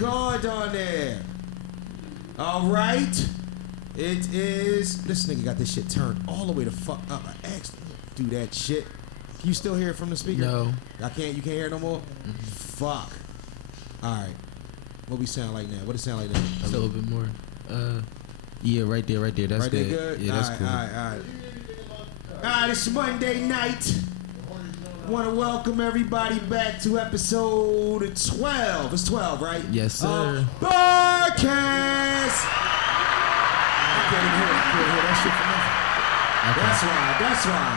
record on there. All right. It is. This nigga got this shit turned all the way the fuck up. I asked him to do that shit. Can you still hear it from the speaker? No. I can't. You can't hear it no more? Mm-hmm. Fuck. All right. What we sound like now? What it sound like now? A little bit more. Yeah, right there. That's right good. There good? Yeah, that's cool. All right, it's Monday night. Want to welcome everybody back to episode 12. It's 12, right? Yes, sir. BarKast. I can't even hear that shit from nothing. Okay. That's why.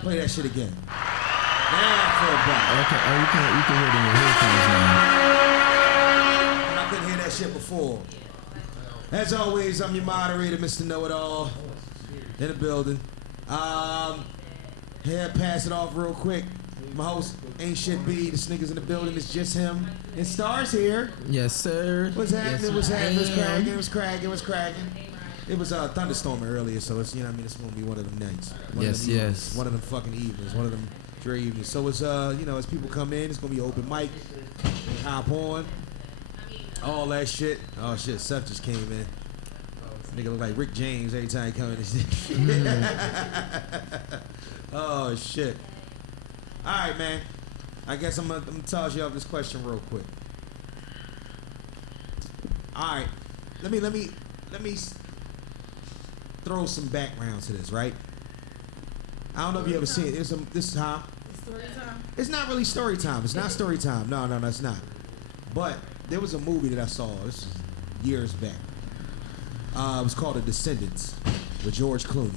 Play that shit again. Now for a buck. Okay. Oh, you can hear it in your headphones now. I couldn't hear that shit before. As always, I'm your moderator, Mr. Know-It-All, in the building. Here, pass it off real quick. My host, Ain't Shit B. This nigga's in the building. It's just him. And Star's here. Yes, sir. What's happening? Yes, What's happening? It was cracking. It was thunderstorming earlier, so it's, you know what I mean, it's gonna be one of them nights. Yes. One of them fucking evenings. One of them dreary evenings. So it's as people come in, it's gonna be open mic. They hop on. All that shit. Oh shit, Seth just came in. Nigga look like Rick James every time he come in. Oh shit. Alright, man. I guess I'm gonna toss you off this question real quick. Alright. Let me throw some background to this, right? I don't know if you ever seen it. This is how Story time. it's not really story time. It's not story time. No, it's not. But there was a movie that I saw. This was years back. It was called The Descendants with George Clooney.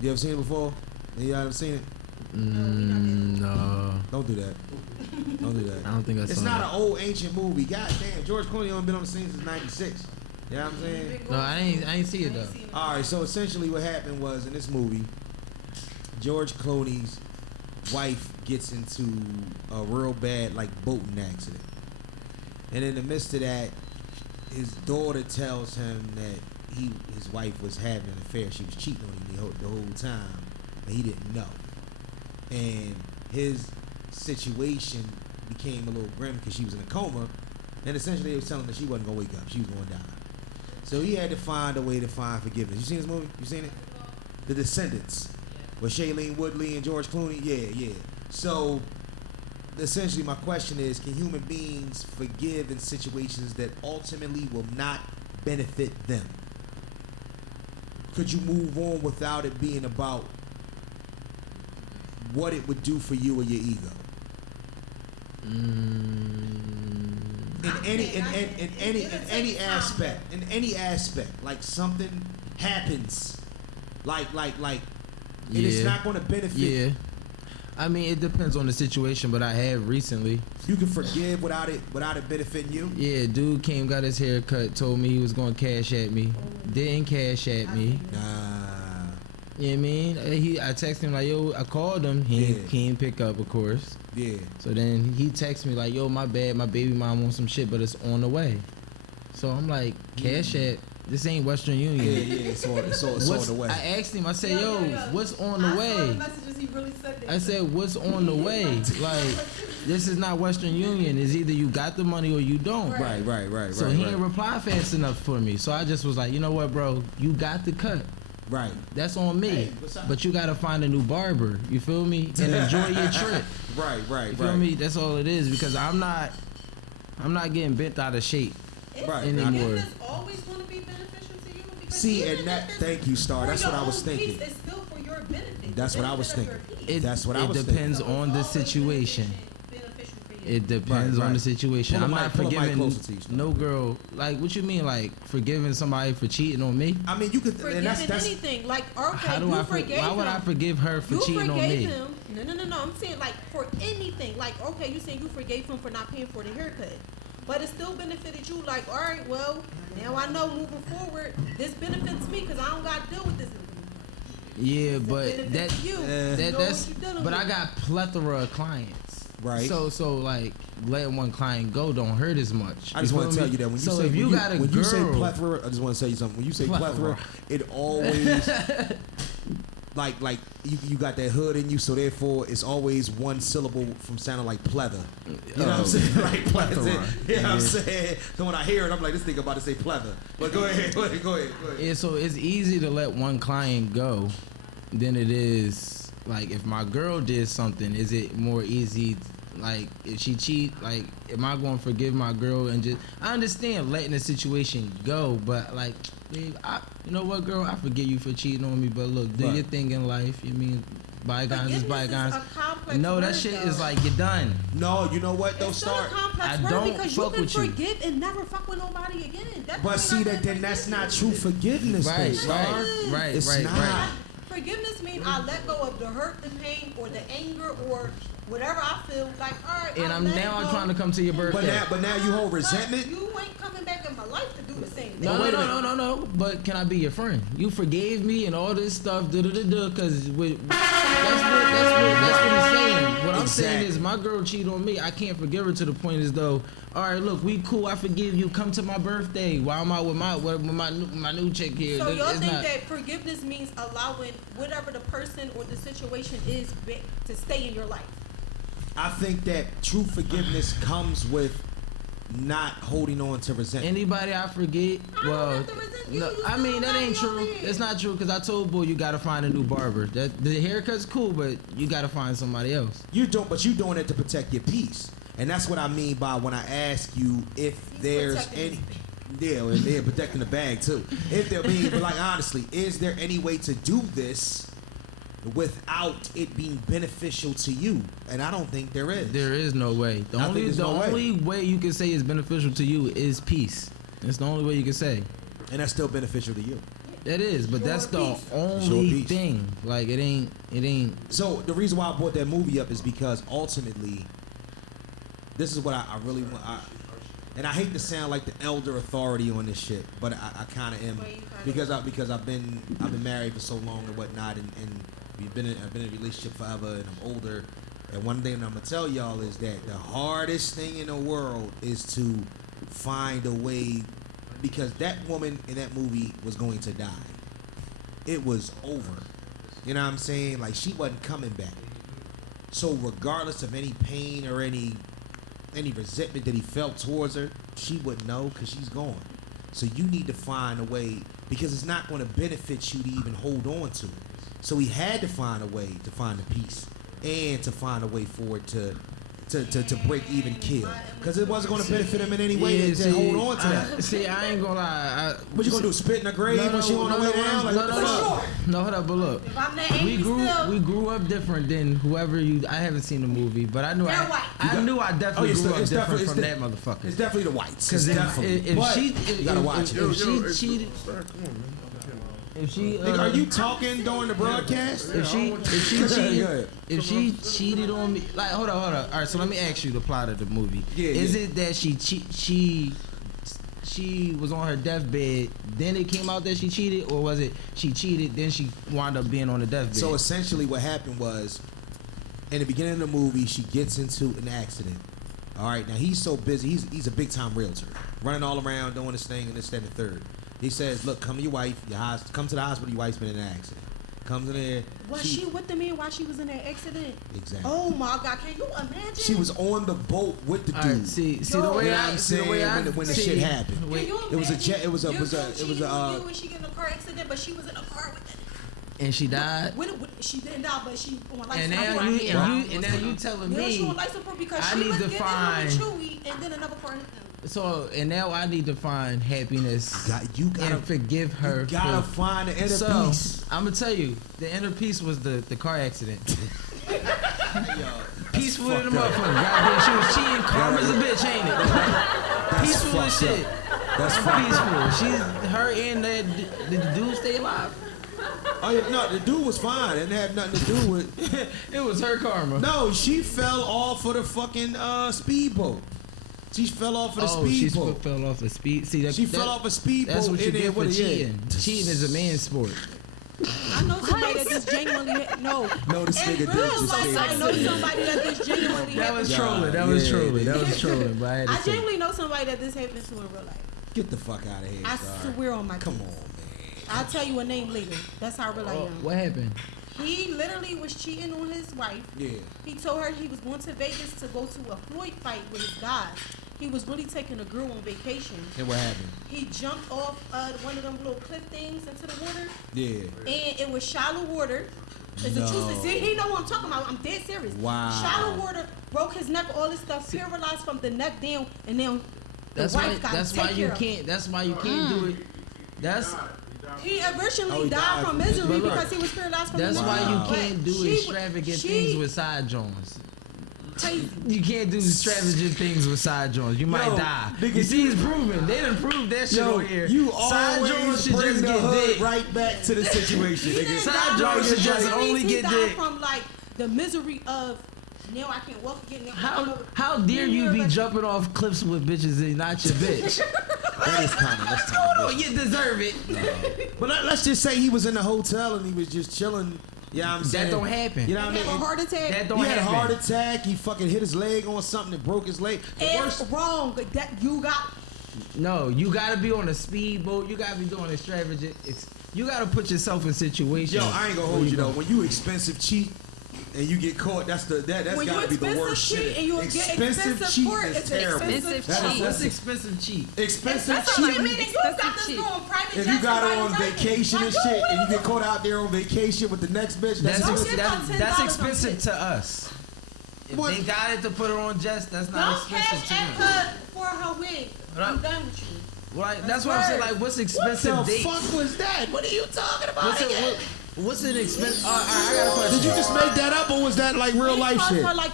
You ever seen it before? You ever seen it? No. Don't do that. I don't think I saw it. It's not an old ancient movie. God damn, George Clooney only been on the scene since '96. You know what I'm saying? No, I ain't see it though. All right, so essentially what happened was in this movie, George Clooney's wife gets into a real bad boating accident, and in the midst of that, his daughter tells him that his wife was having an affair. She was cheating on him the whole time, and he didn't know. And his situation became a little grim because she was in a coma, and essentially they was telling her she wasn't gonna wake up. She was gonna die. So he had to find a way to find forgiveness. You seen this movie? You seen it? The Descendants, with Shailene Woodley and George Clooney. Yeah. So essentially, my question is: can human beings forgive in situations that ultimately will not benefit them? Could you move on without it being about what it would do for you or your ego? In any aspect, like something happens, like it is not going to benefit. Yeah. I mean, it depends on the situation, but I have recently. You can forgive without it benefiting you. Yeah, dude got his hair cut, told me he was gonna cash at me, didn't cash at me. Nah. You know what I mean? I texted him like, yo, I called him. He didn't pick up, of course. Yeah. So then he texted me like, yo, my bad, my baby mom wants some shit, but it's on the way. So I'm like, cash at, this ain't Western Union. Yeah, it's on the way. I asked him, I said, yo, what's on the way? I saw the messages, he really said that. I said, what's on the way? Like, this is not Western Union. It's either you got the money or you don't. Right. So he didn't reply fast enough for me. So I just was like, you know what, bro? You got the cut. Right. That's on me. Hey, but you gotta find a new barber. You feel me? And enjoy your trip. Right. You feel me? That's all it is. Because I'm not getting bent out of shape anymore. Is always going to be beneficial to you? See, and that. Thank you, Star. That's what I was thinking. It's still for your benefit. That's what I was thinking. It depends on the situation. It depends on the situation. I'm not forgiving no girl. Like, what you mean, like forgiving somebody for cheating on me? I mean, you could. Forgiving anything. Like, okay, you forgave him. Why would I forgive her for cheating on me? Him. No. I'm saying like for anything. Like, okay, you saying you forgave him for not paying for the haircut, but it still benefited you. Like, all right, well, now I know moving forward, this benefits me because I don't got to deal with this. Yeah, but that's. But I got plethora of clients. Right. So like letting one client go don't hurt as much. I just want to tell you that when you say you say plethora, I just want to tell you something. When you say plethora, it always like you got that hood in you, so therefore it's always one syllable from sounding like pleather. You know what I'm saying? Like pleather. You know what I'm saying? So when I hear it, I'm like, this nigga about to say pleather. But go ahead. Yeah, so it's easy to let one client go than it is like if my girl did something. Is it more easy? Like if she cheat, like am I going to forgive my girl and just? I understand letting the situation go, but like, babe, you know what, girl, I forgive you for cheating on me, but look, do your thing in life. You mean bygones is bygones. No, that shit is like you're done. No, you know what? Don't start. I don't because fuck you can forgive and never fuck with nobody again. But see then that's not true forgiveness, right? It's not. Forgiveness means I let go of the hurt, the pain, or the anger, or whatever I feel. Like, all right, and I'm trying to come to your birthday. But now you hold resentment. You ain't coming back in my life to do the same thing. No. But can I be your friend? You forgave me and all this stuff, because that's what he's saying. What I'm saying is, my girl cheated on me. I can't forgive her to the point as though, all right, look, we cool. I forgive you. Come to my birthday while I'm out with my new chick here. So y'all think that forgiveness means allowing whatever the person or the situation is to stay in your life? I think that true forgiveness comes with not holding on to resentment. Anybody I forget, I mean that ain't true. It's not true because I told boy you gotta find a new barber. That the haircut's cool, but you gotta find somebody else. You're doing it to protect your peace, and that's what I mean by when I ask you if there's any. Yeah, and they're protecting the bag too. If they're being, but like honestly, is there any way to do this without it being beneficial to you? And I don't think there is. There is no way. The only way you can say is beneficial to you is peace. That's the only way you can say. And that's still beneficial to you. It is, but that's the only thing. Like it ain't. So the reason why I brought that movie up is because ultimately, this is what I really want. And I hate to sound like the elder authority on this shit, but I kind of am because I've been married for so long and whatnot, and I've been in a relationship forever, and I'm older. And one thing I'm gonna tell y'all is that the hardest thing in the world is to find a way, because that woman in that movie was going to die. It was over. You know what I'm saying? Like she wasn't coming back. So regardless of any pain or any resentment that he felt towards her, she wouldn't know because she's gone. So you need to find a way, because it's not going to benefit you to even hold on to it. So he had to find a way to find the peace and to find a way for it to break even, kill, because it wasn't going to benefit him in any way to hold on to that. See, I ain't gonna lie. What you gonna do? Spit in a grave when she on the way down? Like, what the fuck? No, hold up, but look. If I'm that angry we grew up different than whoever you. I haven't seen the movie, but I knew I definitely grew up different from that motherfucker. It's definitely the whites. Because you gotta watch it. If she cheated. If she are you talking during the broadcast? If she cheated on me, like hold on. All right, so let me ask you the plot of the movie. Is it that she was on her deathbed, then it came out that she cheated, or was it she cheated, then she wound up being on the deathbed? So essentially, what happened was, in the beginning of the movie, she gets into an accident. All right, now he's so busy. He's a big time realtor, running all around doing this thing and this, that, and the third. He says, look, come to your wife. Come to the hospital. Your wife's been in an accident. Comes in there. Was she with the man while she was in that accident? Exactly. Oh my God! Can you imagine? She was on the boat with the dude. Right, see the way when the shit happened. It was a jet. It was a. When she get in a car accident, but she was in a car with that. And she died. She didn't die, but she on life support. And now you telling me she on life support because I she need was to getting find Chewy, and then another car. So and now I need to find happiness. You gotta and forgive her. You gotta find the inner peace. I'm gonna tell you, the inner peace was the car accident. Peaceful in the motherfucker. Goddamn, she was cheating. Karma's a bitch, ain't it? Peaceful as shit. That's peaceful. Her and did the dude stay alive? Oh yeah, no, the dude was fine. It didn't have nothing to do with. It was her karma. No, she fell off of the fucking speedboat. She fell off of the speedboat. She fell off a speed. See, she fell off a speedboat. That's what you get for cheating. Cheating is a man's sport. I know somebody that just genuinely No, this nigga did. I know somebody that just genuinely. That was trolling. That was trolling. But I genuinely know somebody that this happens to in real life. Get the fuck out of here. I swear on my. Come on, man. I'll tell you a name later. That's how real I am. What happened? He literally was cheating on his wife. Yeah. He told her he was going to Vegas to go to a Floyd fight with his guys. He was really taking a girl on vacation. And what happened? He jumped off one of them little cliff things into the water. Yeah. And it was shallow water. It's No. a true story. See, he know what I'm talking about. I'm dead serious. Wow. Shallow water, broke his neck, all this stuff, paralyzed from the neck down, and now the That's wife why. got That's to take why you care of him. can't. That's why you can't do it. That's He originally Oh, he died died from from misery misery. because he was paralyzed from the that's neck why down. you But can't do she- extravagant she- things with side joints. Crazy. You can't do extravagant things with side joints. You might Yo, die. nigga, You see, you- it's proven. They done proved that shit Yo, on here. you side joints always should bring just the get hood dick. right back to the situation, He nigga. didn't Side die joints from should just misery. only He get died dick. from like the misery of now I can't walk again. Now How dare you be jumping off cliffs with bitches and not your bitch? That is kind of. That's Oh, you deserve it. But let's just say he was in the hotel and he was just chilling. You know what I'm saying? That don't happen. You know what I He have a mean? heart attack. That He don't had a happen. heart attack. He fucking hit his leg on something and broke his leg. The It's worst. wrong. That you got. No, you gotta be on a speedboat. You gotta be doing extravagant. You gotta put yourself in situations. Yo, I ain't gonna hold you though. When you expensive cheat and you get caught, that's When gotta you be the expensive worst cheat shit. and you get expensive cheat court, is it's terrible. expensive That is- cheat. What's expensive cheat? Expensive That's cheat. what I mean. You got Expensive this cheat. going private If jets you got her and on private vacation and jets, shit, like, and you get caught out there on vacation with the next bitch, that's Don't That's, shit that- about $10 that's on expensive shit. to us. If What? they got it to put her on jets, that's not Don't expensive cash to at them. her for her wig. I'm Right. done with you. Right? That's what I'm saying. Like, what's What expensive the date? fuck was that? What are you talking about? What's, again? what's an expensive? I got a question. Did you just make that up or was that like real Wigs life cost shit? her like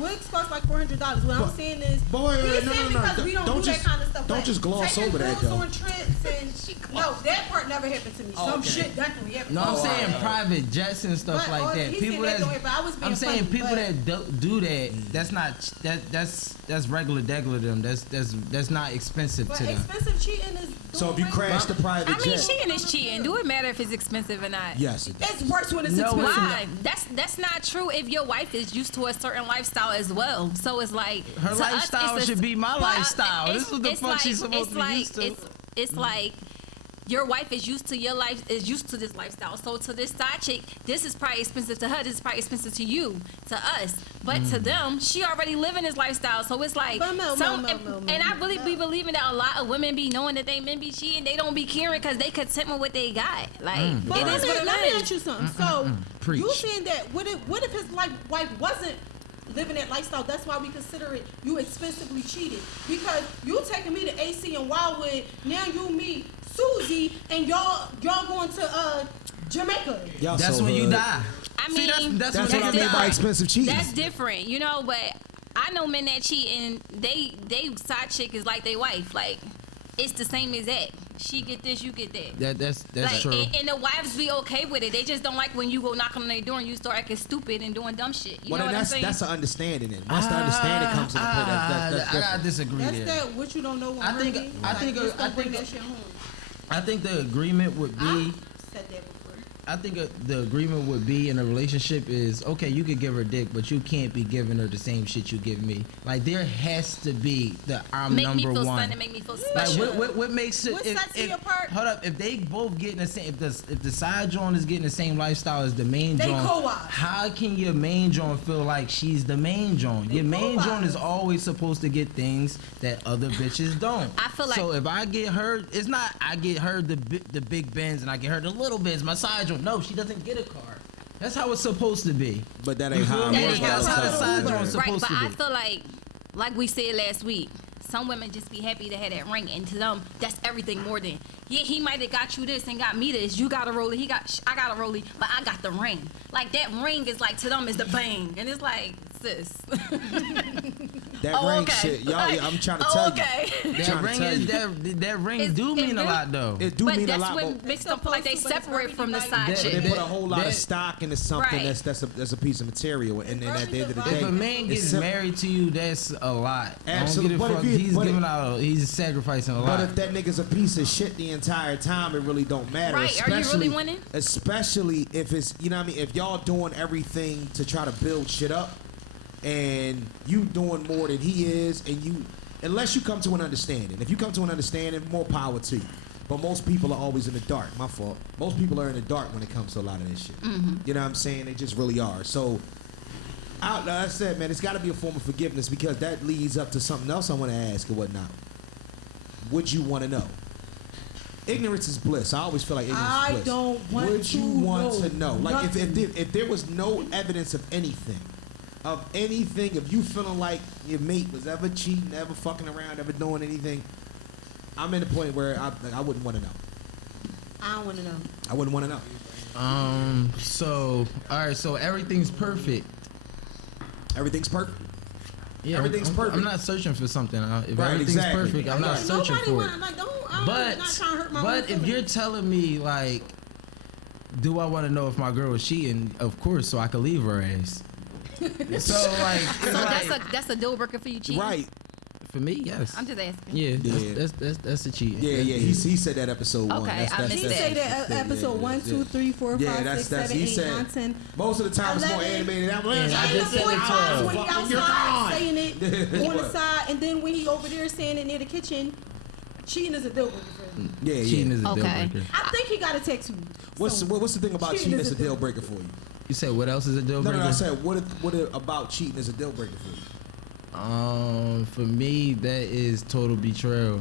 wigs cost like $400. What I'm saying is, But wait, he's no, saying no, no. because we don't Don't do just- that kind of stuff. don't but just gloss taking over that, girls though. on trips and no, that part never happened to me. Oh, Some okay. shit definitely happened. No, I'm Oh, saying alright. private jets and stuff But, like oh, that. he People said that that's, don't happen. I was being I'm saying funny, people but- that do that. That's not that's regular degular to them. That's not expensive But to them. expensive cheating is. So if you doing crash the private I mean, jet, cheating is cheating. Do it matter if it's expensive or not? yes, it does. It's worse when it's No, expensive. Why? That's not true if your wife is used to a certain lifestyle as well. So it's like Her to us, lifestyle it's a- should be my but lifestyle. This is what the it's fuck like, she's supposed it's to be like, used to. It's like your wife is used to your life, is used to this lifestyle. So to this side chick, this is probably expensive to her. This is probably expensive to you, to us. But to them, she already living this lifestyle. So it's like But no, some, no, no, and no, I no, really no. be believing that a lot of women be knowing that they men be cheating. They don't be caring because they content with what they got. Like But it is what let me it ask is. you something. So Preach. you saying that what if his wife wasn't living that lifestyle? That's why we consider it you expensively cheated because you taking me to AC and Wildwood. Now you meet Susie and y'all going to Jamaica. Y'all That's so when you hood. die. I See, mean, that's That's what what I they mean do. by expensive cheating. That's different, you know. But I know men that cheat and they side chick is like their wife. Like it's the same as that. She get this, you get that. That's Like true. and the wives be okay with it. They just don't like when you go knocking on their door and you start acting stupid and doing dumb shit. You Well, know then what I'm saying? that's an understanding. Then once the understanding comes into play, that's I gotta different. disagree That's there. that what you don't know. I think- Harmony. I Like, think- just I don't bring think- that shit home. I think the agreement would be. I said that before. I think the agreement would be in a relationship is okay. You could give her dick, but you can't be giving her the same shit you give me. Like there has to be the I'm make me number feel one. something, make me feel Like special. what makes it? What sets you apart? Hold up, if they both getting the same, if the side joint is getting the same lifestyle as the main They joint, co-op. how can your main joint feel like she's the main joint? Your main co-op. joint is always supposed to get things that other bitches don't. I feel like- so if I get her, it's not I get her the big Benz and I get her the little Benz, my side joint. No, she doesn't get a car. That's how it's supposed to be. But that ain't how That it ain't works. how all the it's how the time. side Uber. joint's Right, supposed but to I be. feel like we said last week, some women just be happy to have that ring, and to them, that's everything more than yeah. He might have got you this and got me this. You got a rollie, I got a rollie, but I got the ring. Like that ring is like to them is the bang, and it's like sis. That Oh, ring okay. shit, y'all. Like, I'm trying to oh, tell okay. you. That Trying to ring tell is you. that ring It's- do it mean a really- lot though. It do But mean a that's lot. when But makes them feel like they supposed to, but it's separate from the very side divided. chick. they put a whole lot that- of stock into something Right. that's a piece of material, and then at the end of the If day, If a man it's gets simple. married to you, that's a lot. Absolutely. Don't But get if it fucked. he- He's but giving if- out. He's sacrificing a But lot. if that nigga's a piece of shit the entire time, it really don't matter. Right, are you really Especially, winning? especially if it's, you know what I mean, if y'all doing everything to try to build shit up and you doing more than he is, and you, unless you come to an understanding. If you come to an understanding, more power to you. But most people are always in the dark. My fault. Most people are in the dark when it comes to a lot of this shit. You know what I'm saying? They just really are. So, like I said, man, it's got to be a form of forgiveness because that leads up to something else I want to ask or whatnot. Would you want to know? Ignorance is bliss. I always feel like ignorance is bliss. I don't want Would to you want know to know? Like if there was no evidence of anything, if you feeling like your mate was ever cheating, ever fucking around, ever doing anything, I'm in the point where I wouldn't want to know. I don't want to know. I wouldn't want to know. So all right. So everything's perfect. Everything's perfect. Yeah, Everything's perfect. I'm not searching for something. If Right, everything's exactly. perfect, I'm not searching Nobody for wanna, it. like, But I'm not trying to hurt my own if feelings. you're telling me like, do I want to know if my girl was cheating? Of course, so I could leave her ass. So like, So like, that's a deal breaker for you, cheating. Right. for me, yes. I'm just asking. Yeah, Yeah. that's a cheat. Yeah. He said that episode 1. Okay, I missed He that. say that episode 1, 2, 3, 4, 5, 6, 7, 8, 9, 10. Most of the time it's more 11. animated. Yeah, I just said it 12. When he outside saying it on the side, and then when he over there saying it near the kitchen, cheating is a deal breaker for him. Yeah, Cheating is a deal Okay. breaker. I think he got to text me. What's the thing about cheating that's a deal breaker for you? You said what else is a deal No, breaker? I said what about cheating is a deal breaker for you? For me, that is total betrayal.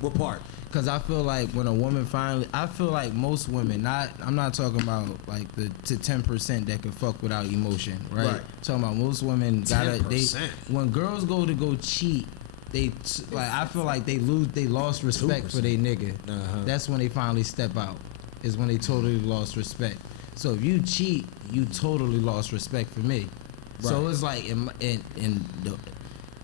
What part? Cause I feel like when a woman I feel like most women, I'm not talking about like the 10% that can fuck without emotion, right? Right. Talking about most women gotta 10%. when girls go cheat, I feel like they lost respect for their nigga. Uh-huh. That's when they finally step out. Is when they totally lost respect. So if you cheat, you totally lost respect for me. So Right. it's like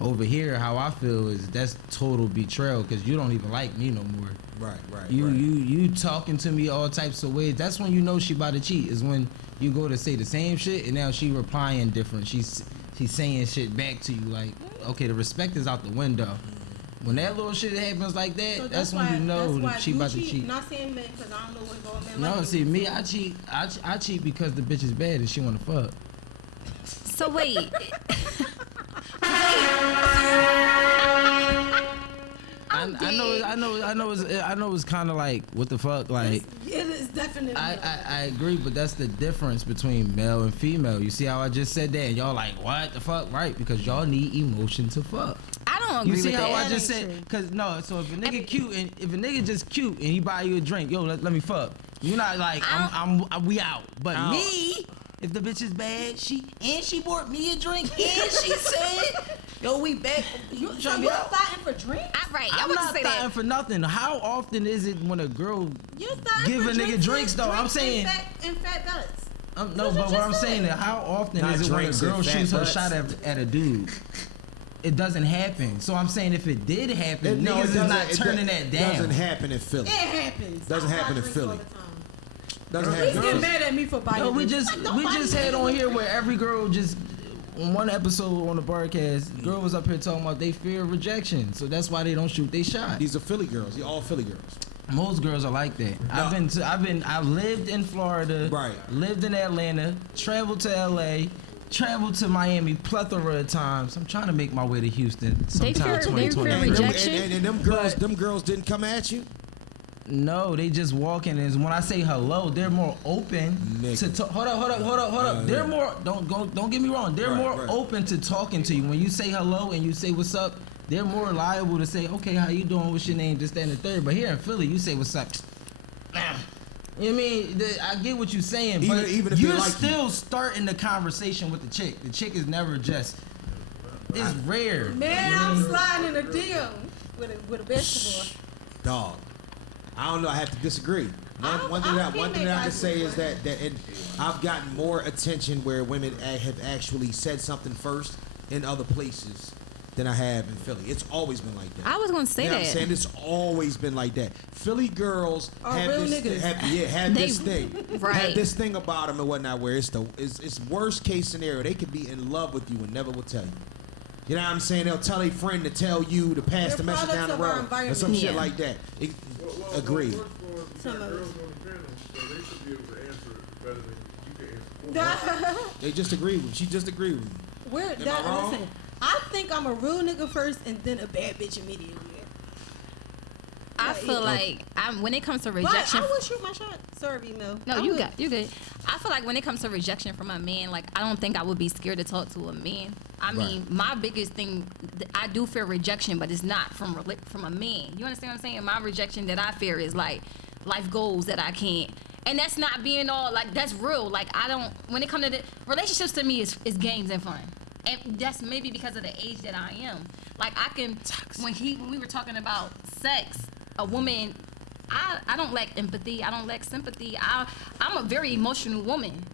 over here, how I feel is that's total betrayal because you don't even like me no more. Right. You talking to me all types of ways. That's when you know she about to cheat. Is when you go to say the same shit and now she replying different. She's saying shit back to you like, okay, the respect is out the window. When that little shit happens like that, So that's when you know that she about to cheat. Not saying men, because I don't know what's going on. No, see me, I cheat. I cheat because the bitch is bad and she want to fuck. So wait. I know it's kind of like what the fuck, like. It is definitely. I agree, but that's the difference between male and female. You see how I just said that, and y'all like what the fuck, right? Because y'all need emotion to fuck. I don't agree You see with how that. I just said? Cause no, so if a nigga cute and if a nigga just cute and he buy you a drink, yo, let me fuck. You're not like we out. But me, if the bitch is bad, she bought me a drink and she said, yo, we back. You so trying to be you're out? fighting for drinks? I'm I'm not to say fighting that. for nothing. How often is it when a girl You're fighting give for a nigga drinks though? I'm saying. And fat butts. No, but what I'm saying is how often Not is it when a drinks girl and fat shoots her butts. shot at a dude? It doesn't happen. So I'm saying if it did happen, No, niggas it is not doesn't- turning it that down. Doesn't happen in Philly. It happens. Doesn't I buy happen in drinks Philly. all the time. Doesn't Please happen. get mad at me for buying No, we drinks. just Like, nobody had on really- here where every girl just on one episode on the BarKast, girl was up here talking about they fear rejection, so that's why they don't shoot they shot. These are Philly girls. They're all Philly girls. Most girls are like that. I've lived in Florida, Right. lived in Atlanta, traveled to LA, traveled to Miami plethora of times. I'm trying to make my way to Houston They sometime fear 2020. rejection. And them girls didn't come at you. No, they just walking and when I say hello, they're more open Nigga. to talk. Hold up. They're more don't get me wrong. They're Right, more right. open to talking to you. When you say hello and you say what's up, they're more liable to say, okay, how you doing? What's your name? This, that, and the third. But here in Philly, you say what's up. You know what I mean? I get what you're saying, but Even if they you're like still starting the conversation with the chick. The chick is never just. It's rare. Man, You know what I I'm mean? sliding in a DM with a basketball. Dog. I don't know. I have to disagree. One thing that I can say is that I've gotten more attention where women have actually said something first in other places than I have in Philly. It's always been like that. I was gonna say You know that. what I'm saying? It's always been like that. Philly girls Are have real this, niggas. have They- this thing, right. have this thing about them and whatnot. Where it's worst case scenario. They could be in love with you and never will tell you. You know what I'm saying? They'll tell a friend to tell you to pass They're the message down the products of our road or environment. some shit Yeah. like that. Agreed. Some of Girls us. on the panel, so they should be able to answer it better than you can answer. They just agree with. She just agreed with me. Am I wrong? Listen, I think I'm a real nigga first and then a bad bitch immediately. I feel like when it comes to But rejection. I would shoot my shot. Sorry, Mel. No, you good. I feel like when it comes to rejection from a man, like I don't think I would be scared to talk to a man. I mean, my biggest thing, I do fear rejection, but it's not from a man. You understand what I'm saying? My rejection that I fear is like life goals that I can't. And that's not being all like that's real. Like I don't. When it comes to the relationships, to me is games and fun. And that's maybe because of the age that I am. Like I can when we were talking about sex, a woman. I don't lack empathy. I don't lack sympathy. I'm a very emotional woman.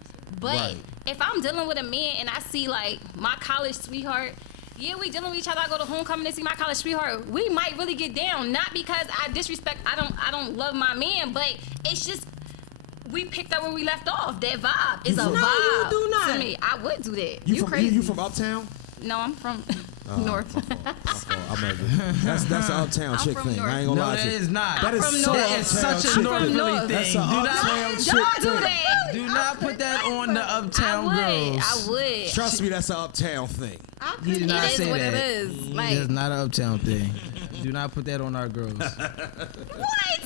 But if I'm dealing with a man and I see like my college sweetheart, yeah, we dealing with each other. I go to homecoming and see my college sweetheart. We might really get down, not because I disrespect. I don't love my man, but it's just we picked up where we left off. That vibe is a vibe. No, you do not. To me, I would do that. You crazy? You from Uptown? No, I'm from North. That's an Uptown I'm chick from thing. North. I ain't gonna No, lie that to you. is not. That I'm is from so North. That is Uptown such a chick North thing. Philly North. thing. That's Do an Uptown not, chick Don't do thing. that. do not put that on the Uptown girls. I would. Trust me, that's an Uptown thing. I He did couldn't. not It is say what that. it is. Like It's not an Uptown thing. Do not put that on our girls. what?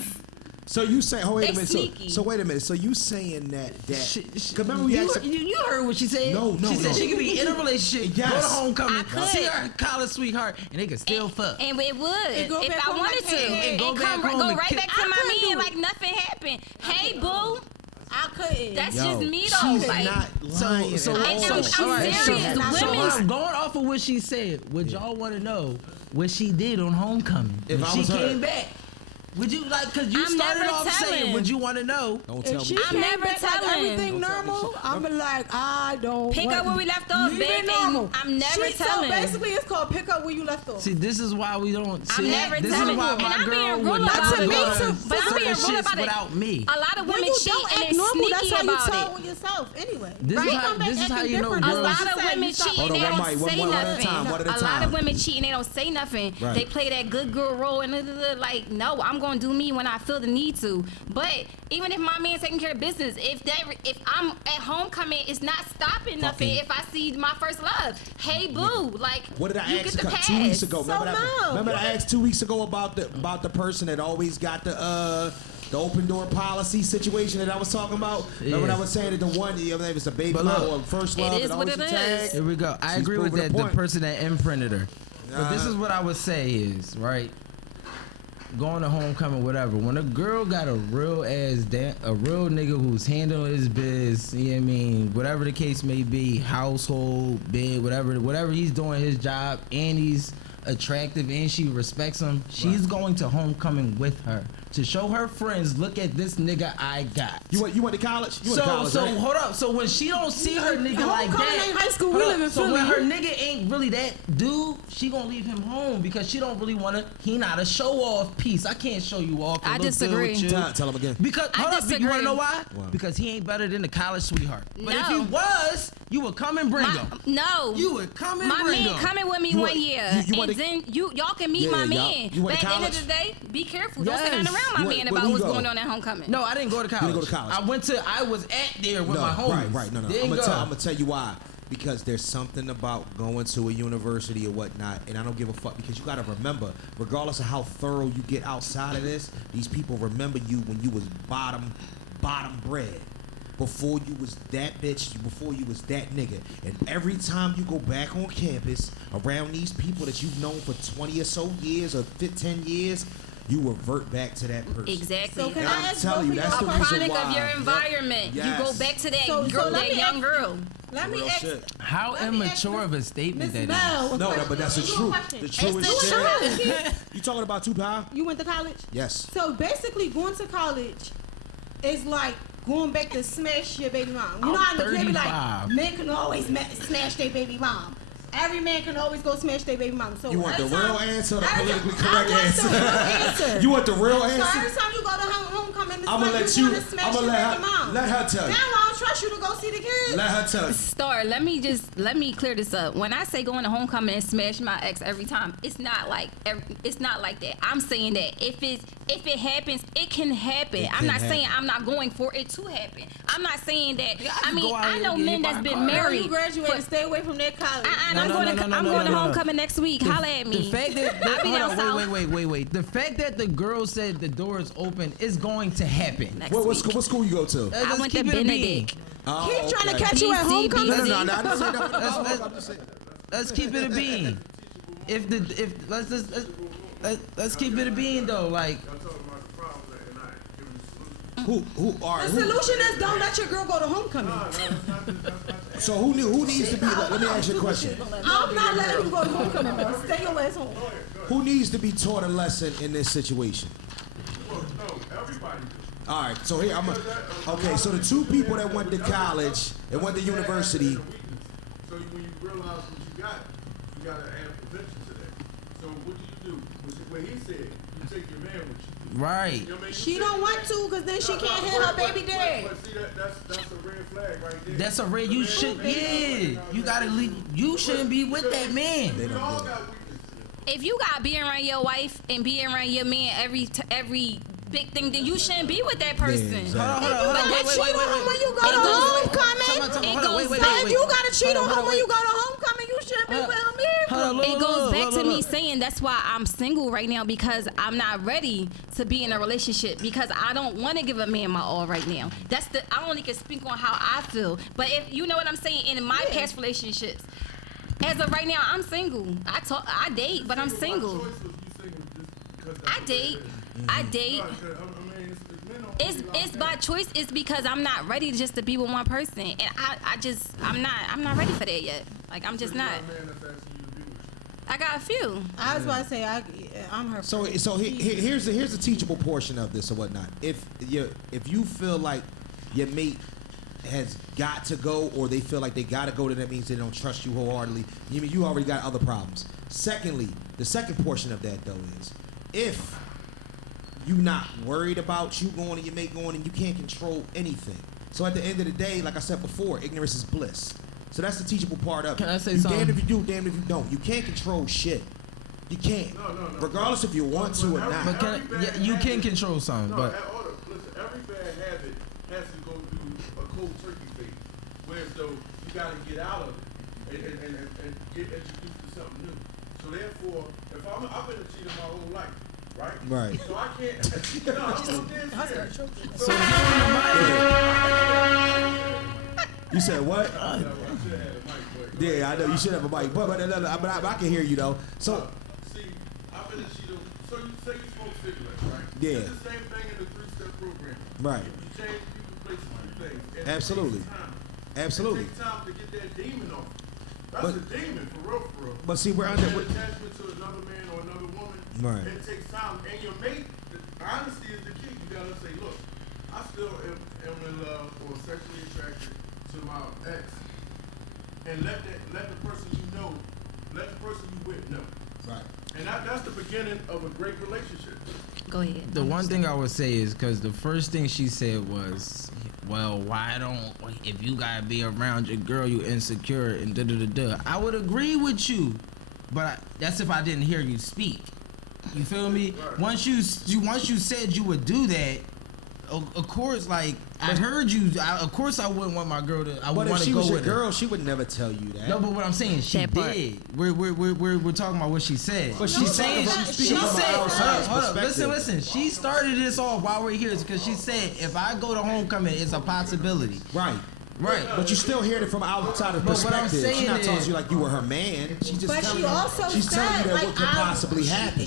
So you say, oh wait a They minute. sneaky. So wait a minute. So you saying that? She- 'Cause remember we asked. you heard what she said? No, She said no. she could be in a relationship, go to Yes. homecoming, I could. see her college sweetheart, and they could still fuck. And it would And go if back I home wanted like, to, hey, and go and back come home go and right kiss- back to I my couldn't man do it. like nothing happened. Hey boo, I couldn't. that's Yo, just me though. she's Like, not lying. So, at I'm all. serious. So Women- going off of what she said, would y'all want to know what she did on homecoming? If when I she was her. came back, would you like? Because you I'm started never off saying, telling. would you want to know? Don't tell If she me. I'm came never back like telling. everything normal, I'm like, I don't pick want- up where we left off, Leave babe. it And normal. I'm never So telling. basically, it's called pick up where you left off. See, this is why we don't. I'm See, never this telling. is why And my I'm girl being would real not about go it. to But I'm being real shits about it. without me. A lot of when women you cheat don't and act they normal, that's sneaky how you about tell it. yourself. Anyway, This Right? is how- Come back this is how acting you know different. girls- A That's lot what of I'm saying. women You stop- cheat Hold and on, they one don't mic, one say at a nothing. time, one at a A lot time. of women cheat and they don't say nothing. Right. They play that good girl role and like, no, I'm gonna do me when I feel the need to. But even if my man's taking care of business, if I'm at homecoming, it's not stopping nothing. Fucking- If I see my first love, hey boo, like What did I you ask get the pass. 2 weeks ago? So Remember, no. remember I asked 2 weeks ago about the person that always got the open door policy situation that I was talking about. Remember Yeah. I was saying that the one, it was a baby But mama look, or first it love is that what always it attacked. is. Here we go. I She's agree with proving that. a The point. person that imprinted her. But this is what I would say is right. Going to homecoming, whatever. When a girl got a real a real nigga who's handling his biz, you know what I mean, whatever the case may be, household, bed, whatever he's doing his job, and he's attractive and she respects him, she's going to homecoming with her to show her friends, look at this nigga I got. You went to college? You went to college, So right? hold up. So when she don't see her nigga like Homecoming that, ain't high school. hold We up. live in so when Philly. her nigga ain't really that dude, she gonna leave him home because she don't really wanna. He not a show off piece. I can't show you off. I Look good disagree. with you. Tell him again. Because I hold up, you disagree. wanna know why? Why? Because he ain't better than the college sweetheart. But if he No. was, you would come and bring him. No. You would come and My bring man him. coming with me You one want- year, you want and to- then y'all can meet Yeah, my y'all- man. you went But to at the end of college? the day, be careful. Don't sit Yes. around my You went- man where about you what's go? going on at homecoming. No, I didn't go to college. go to college. I was at there with No, my homies. right. No. Didn't I'm go. gonna tell you why. Because there's something about going to a university or whatnot, and I don't give a fuck. Because you gotta remember, regardless of how thorough you get outside of this, these people remember you when you was bottom bread. Before you was that bitch, before you was that nigga. And every time you go back on campus around these people that you've known for 20 or so years or 10 years, you revert back to that person. Exactly. So can And I I'm ask telling both you, of that's y'all the a reason product why. of your environment. Yes. You go back to that So girl, let that me young ask- girl. Let me Real ask. shit. How Let me ask immature you- of a statement Miss that is. Mel, No, but that's the you a truth. question. The It's truest the shit. truth. You talking about Tupac? You went to college? Yes. So basically, going to college is like going back to smash your baby mom. You I'm know how the kid be 35. like, men can always smash their baby mom. Every man can always go smash their baby mom. So You want the every real time- answer or the every- politically I correct want answer? the real answer. You want the real So answer? every time you go to homecoming, it's I'ma like let you you. want to smash I'ma your let baby her. mom. Let her tell you. Now why don't trust you to go see the kids. Let her tell you. Star, let me clear this up. When I say going to homecoming and smash my ex every time, it's not like that. I'm saying that if it happens, it can happen. I'm not saying I'm not going for it to happen. I'm not saying that. I mean, I know men that's been married. You graduated, stay away from that college. I'm going to homecoming next week. Holla at me. The fact that I'll be down south. wait. The fact that the girl said the door is open is going to happen. Next What week. school you go to? I went to Benedict. Keep trying to catch you at homecoming. No, I didn't say that. Let's keep it a bean. Let's keep it a bean though. Like Y'all talking about the problems and I ain't giving you solutions. Who are The solution is don't let your girl go to homecoming. So who needs to be? Let me ask you a question. I'm not letting you go to homecoming, bro. Stay your ass home. Who needs to be taught a lesson in this situation? Well, no, everybody does. All right, so here okay. So the two people that went to college and went to university. So when you realize what you got to add prevention to that. So what do? What he said, you take your man with you. right. You know what I mean? She don't want to because then she can't hit her baby dad. But see, that's a red flag right there. That's a red. You should. Yeah. You gotta leave. You shouldn't be with that man. We all got weaknesses. If you got being around your wife and being around your man every big thing, then you shouldn't be with that person. Yeah, exactly. Hold on. But cheat on him when you go to homecoming. But if you gotta cheat on him when you go to homecoming, you shouldn't be with him either. It goes back to me saying that's why I'm single right now, because I'm not ready to be in a relationship, because I don't want to give a man my all right now. I only can speak on how I feel. But if you know what I'm saying, in my past relationships, as of right now, I'm single. I date, but I'm single. I date. It's by choice. It's because I'm not ready just to be with one person, and I'm not ready for that yet. Like, I'm just not. I got a few. I was about to say I'm her. So here's the teachable portion of this or whatnot. If you feel like your mate has got to go, or they feel like they got to go, then that means they don't trust you wholeheartedly. You already got other problems. Secondly, the second portion of that though is if you're not worried about you going and your mate going, and you can't control anything. So at the end of the day, like I said before, ignorance is bliss. So that's the teachable part of it. Can I say you something? Damned if you do, damned if you don't. You can't control shit. You can't. No. Regardless if you want to or But not. you can control something. No, But listen, every bad habit has to go through a cold turkey phase, where so you got to get out of it and get introduced to something new. So therefore, if I've been a cheater my whole life, right? Right. So I can't. No, I'm dead serious. so You said what? I should have had a mic, but Yeah, I know you should have a mic, but I can hear you though. So see, I've been a cheater. So you say you smoke cigarettes, right? Yeah. It's the same thing in the 3-step program. Right. You change people's places and things. And Absolutely. It takes time. Absolutely. It takes time to get that demon off. That's But- a demon for real. But see, we're That under. attachment to another man or another woman. Right. It takes time. And your mate, the honesty is the key. You gotta say, look, I still am in love or sexually attracted to my ex. And let the person you know, let the person you with know. Right. And that's the beginning of a great relationship. Go ahead. the one thing I would say is, because the first thing she said was, well, why don't, if you gotta be around your girl, you insecure and da. I would agree with you, but that's if I didn't hear you speak. You feel me? Right. Once you said you would do that, of course, like I heard you. Of course, I wouldn't want my girl to. I But would if want she to go was your with her. girl, she would never tell you that. No, but what I'm saying, she That part. did. We're talking about what she said. But she's saying she speaking from said, an outsider's hold up, perspective. listen. She started this off while we're here because she said if I go to homecoming, it's a possibility. Right. Right. But you still heard it from an outsider's But what I'm perspective. She's saying not telling is- you like you were her man. She's just But telling she you. also She's telling you said, that like, what could possibly happen.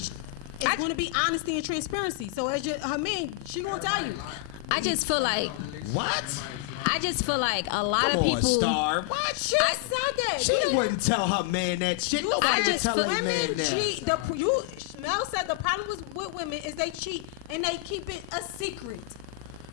It's going to be honesty and transparency. So as her man, she gonna tell you. I just feel like What? a lot Come of on, people. Star. What? She said that. She wouldn't tell her man that shit. Nobody would just tell her feel- man Women that. cheat. Mel said the problem with women is they cheat and they keep it a secret.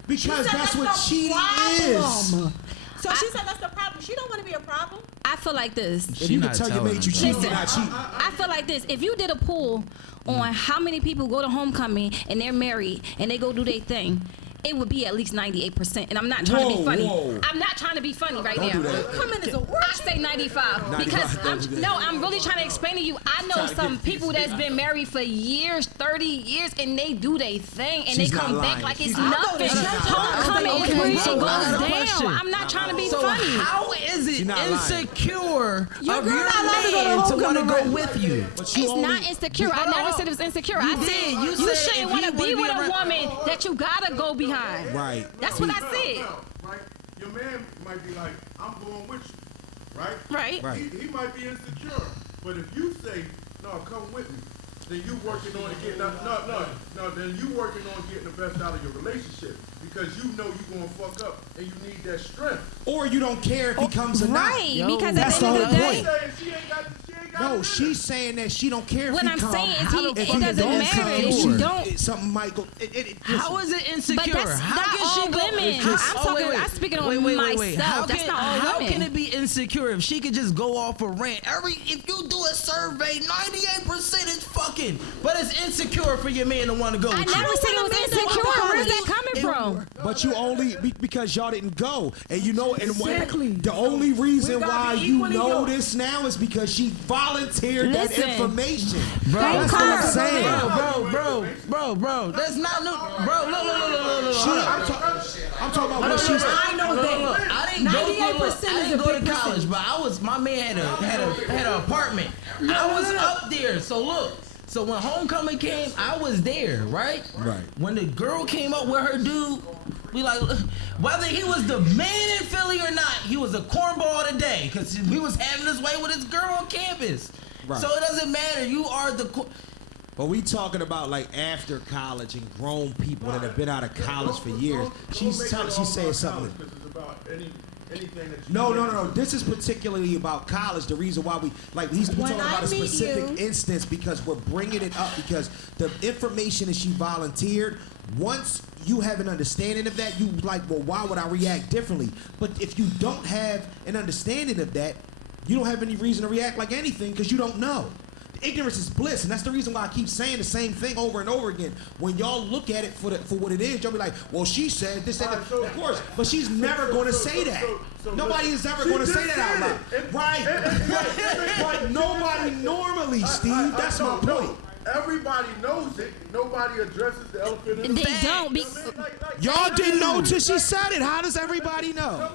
She Because said that's what the cheating is. problem. So she said that's the problem. She don't want to be a problem. I feel like this. If you can not tell your telling mate you them, cheating, Listen, you're not cheating. I feel like this. If you did a poll on how many people go to homecoming and they're married and they go do their thing, it would be at least 98%. And I'm not trying to be Whoa, funny. whoa. I'm not be funny right Don't now. do that. Coming as a word. I say 95 because 95, don't do that. I'm really trying to explain to you. I know some people that's been married for years, 30 years, and they do their thing and She's they come not back lying. like it's She's not- nothing. I know that. Homecoming Okay, is where it so goes I got a down. question. I'm not trying to be So funny. how is it She not lying. insecure Your of girl your not allowed to go to man to want to homecoming, go right? with you? But you It's only- not insecure. I Hold on, never hold said it was insecure. You I did. said You you said shouldn't if want he to wanna be be with a around- woman that you gotta go behind. Right. That's what I said. Right? Your man might be like, I'm going with you. Right? Right. Right. He might be insecure. But if you say, no, come with me, then you working on getting then you working on getting the best out of your relationship because you know you're gonna fuck up and you need that strength. Or you don't care if he comes or not. Right, Yo, because that's at the the end of the whole day, point. She ain't got No, it. she's saying that she don't care if what he I'm come. saying is If it he doesn't don't matter come, if she- you don't. Something might go. How is it insecure? But that's how not can all she go? women. I'm speaking on myself. That's not all How women. can it be insecure if she could just go off a rant? If you do a survey, 98% is fucking, but it's insecure for your man to want to go. I with you. never said it was insecure. Where's that coming from? But you only because y'all didn't go, and you know, and Exactly. the only reason We gotta why be you equally know yoked. this now is because she volunteered that Listen. information. Bro, That's what I'm saying. bro, that's not new. Bro, look. She, I'm talking about what she's. I know that. I didn't go 98% I is didn't a go to big college, percentage. but my man had an apartment. I was up there, so look. So when homecoming came, I was there, right? Right. When the girl came up with her dude, we like, whether he was the man in Philly or not, he was a cornball today, because we was having his way with his girl on campus. Right. So it doesn't matter. You are the. But we talking about like after college and grown people that have been out of college for years. She's saying something. Because it's about anything that you No. This is particularly about college. The reason why we're talking When about I a meet specific you- instance because we're bringing it up because the information that she volunteered. Once you have an understanding of that, you like, well, why would I react differently? But if you don't have an understanding of that, you don't have any reason to react like anything because you don't know. Ignorance is bliss, and that's the reason why I keep saying the same thing over and over again. When y'all look at it for what it is, y'all be like, well, she said this, and that. Of course, but she's never going to say that. Nobody is ever going to say that out loud. Right. But nobody normally, Steve. That's my point. Everybody knows it. Nobody addresses the elephant in the They room. don't. You know what I mean? Like, Y'all didn't know till she said it. How does everybody know?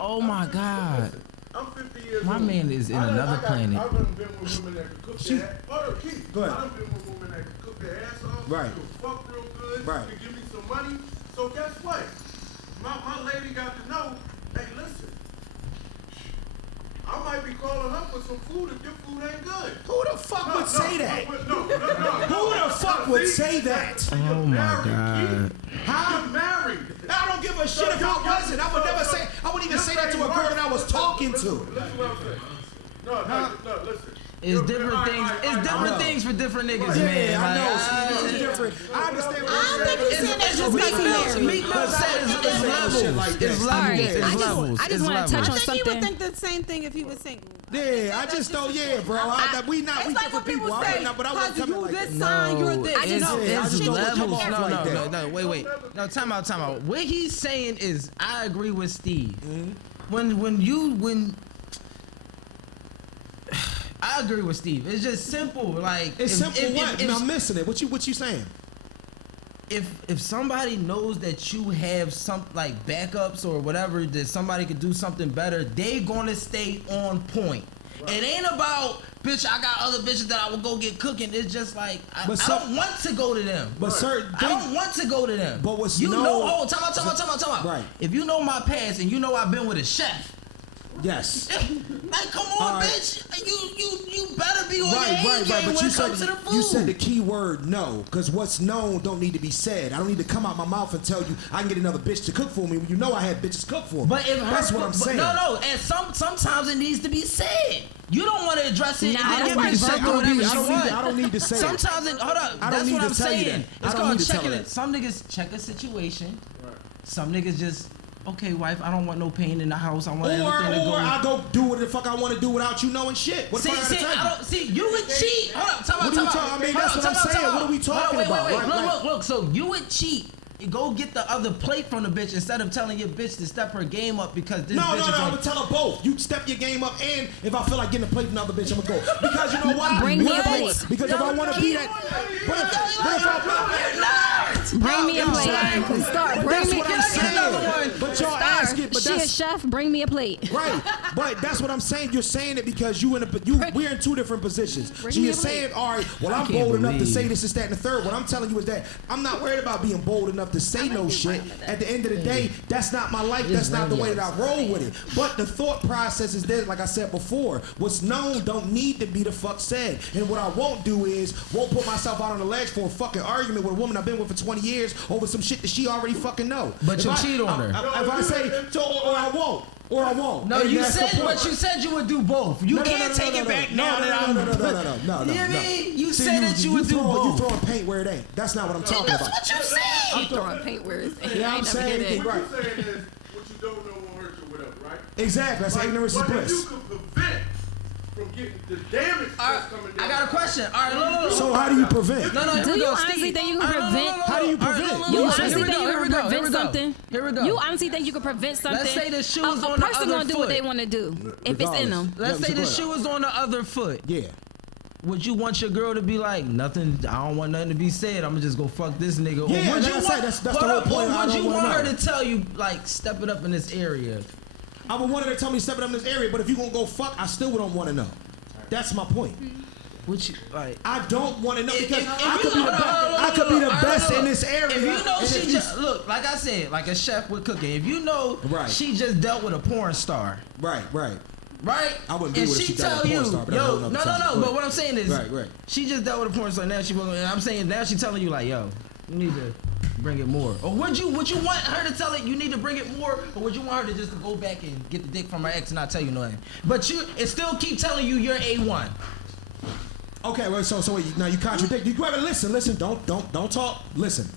Oh my God. I'm 50 years My old. man is in another planet. I've been with women that can cook their ass. Hold up, Keith. Go ahead. I've been with women that can cook their ass off. Right. Can fuck real good. Right. Can give me some money. So guess what? My lady got to know, hey, listen. I might be calling her for some food if your food ain't good. Who the fuck would say that? No. Who the fuck would say that? Oh my God. How? You're married. I don't give a shit if I wasn't. I would never say. I wouldn't even say that to a girl that I was talking to. Listen what I'm saying. No, listen. It's different things. It's different things for different niggas, man. Yeah, I know. Like, Steve, it's different. I understand what I don't think he's saying that just because he's married. Meek Mill said it's levels. It's Sorry, levels. It's levels. I just It's want to levels. touch I on think he would something. think the same thing if he was single. Yeah, I just don't. Yeah, bro. We It's like when different people. people I say, would not, but I wouldn't because come in you like this that. sign, you're this. I just- No, Yeah, I It's just don't levels. come off like that. No. Wait. No, time out. What he's saying is, I agree with Steve. I agree with Steve. It's just simple. Like It's simple. What? If, I'm missing it. What you saying? if somebody knows that you have some like backups or whatever, that somebody could do something better, they gonna stay on point. It ain't about, bitch, I got other bitches that I will go get cooking. It's just like I don't want to go to them. But certain I don't want to go to them. But what's you no- know? Oh, time out. Right. If you know my past and you know I've been with a chef, Yes. like come on, All right. bitch, you better be on your Right. A game But when you it comes to said the food. you said the key word no, because what's known don't need to be said. I don't need to come out my mouth and tell you I can get another bitch to cook for me when you know I had bitches cook for me. But if That's what I'm saying. No, and sometimes it needs to be said. You don't want to address it. Nah, and then that's give why me you something I don't whatever need- you I don't want. need- I don't need to say it. Sometimes hold up. I don't That's need what to I'm tell you saying. that. I It's don't called need to tell checking her it. that. Some niggas check a situation. Some niggas just, okay, wife, I don't want no pain in the house. I want everything to go. Or I go do what the fuck I want to do without you knowing shit. What the fuck I gotta tell you? See, you would cheat. Hold up, What are you talking- I mean, that's what I'm saying. What are we talking about? Wait. Right, Look. So you would cheat go get the other plate from the bitch instead of telling your bitch to step her game up because this No, bitch is I'm gonna tell her both. You step your game up, and if I feel like getting a plate from the other bitch, I'm gonna go. Because you know why? Bring me a plate. Because if I want to be that, but if I Bring me a plate. Start. Bring that's me what I'm saying. But y'all ask it, but She a that's chef. Bring me a plate. right. But that's what I'm saying. You're saying it because we're in two different positions. So me you're a saying, all right, well, I'm can't bold enough to believe. say this, that, and the third. What I'm telling you is that I'm not worried about being bold enough to say no shit. At the end of the day, that's not my life. That's not the way that I roll with it. But the thought process is there, like I said before. What's known don't need to be the fuck said. And what I won't do is won't put myself out on the ledge for a fucking argument with a woman I've been with for 20 years over some shit that she already fucking know. But If you I- cheat on her. If I say so, or I won't. Or I won't. No, And you that's the said, point. but you said you would do both. You can't take it back now that I'm. No. You know what I mean? You said that you would do You both. throwing paint where it ain't. That's not what I'm talking about. That's what you said. I'm throwing paint where it's. Yeah, I'm saying it What right. you're saying is, what you don't know won't hurt you, whatever, right? Exactly. That's ignorance is But if bliss. you could prevent from getting the damage that's coming down. I got a question. All right, look. So how do you prevent? No, here Do we you go, honestly Steve. think you can All right, prevent- How do you All right, prevent? look, You look, honestly here we think go, you here we can go, here we prevent go. something? Here we go. You honestly think you can prevent something? Let's say the shoe is a on the person other gonna do what foot. they want to do if it's in them. Let's Yeah, say so the go shoe is on the other foot. Yeah. Would you want your girl to be like, nothing, I don't want nothing to be said, I'm gonna just go fuck this nigga? Yeah, or would like you I said, want, that's the whole point. I Or would don't you wanna want her know. to tell you, like, step it up in this area? I would want her to tell me to step it up in this area, but if you gonna go fuck, I still don't want to know. That's my point. Would you, like, I don't want to know because if I you- could be the hold on, best. hold on, I could be the hold on, best hold on. in this area. If you know and she if you- just, look, like I said, like a chef with cooking, if you know Right. she just dealt with a porn star, right. right? I wouldn't be and with her if she she dealt tell with a you, porn star, but that's a whole yo, nother topic. no, Go but ahead. what I'm saying is, Right. she just dealt with a porn star, now she wasn't, and I'm saying now she telling you like, yo, you need to bring it more. Or would you want her to tell it you need to bring it more, or would you want her to just go back and get the dick from her ex and not tell you nothing? But it still keep telling you you're A1. Okay, well, so wait, now you contradict. You gotta listen. Don't talk. Listen,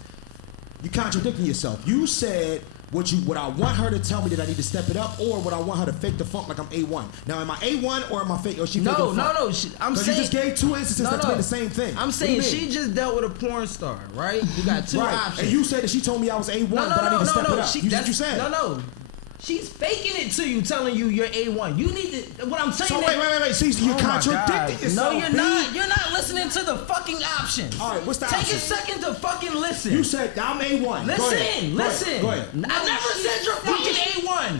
you contradicting yourself. You said what I want her to tell me that I need to step it up, or would I want her to fake the funk like I'm A1? Now, am I A1 or am I fake? Or she faking the funk? No. I'm 'Cause saying you just gave two instances that mean the same thing. I'm What do you saying mean? she just dealt with a porn star, right? You got two right. options. And you said that she told me I was A1, but I need to step it up. That's what you said. No. She's faking it to you, telling you you're A1. You need to. What I'm saying. So wait. See, you're Oh my contradicting God. yourself. No, you're B. not. You're not listening to the fucking options. All right, what's the Take option? a second to fucking listen. You said I'm A1. Listen. Go ahead. I never said you're fucking A1.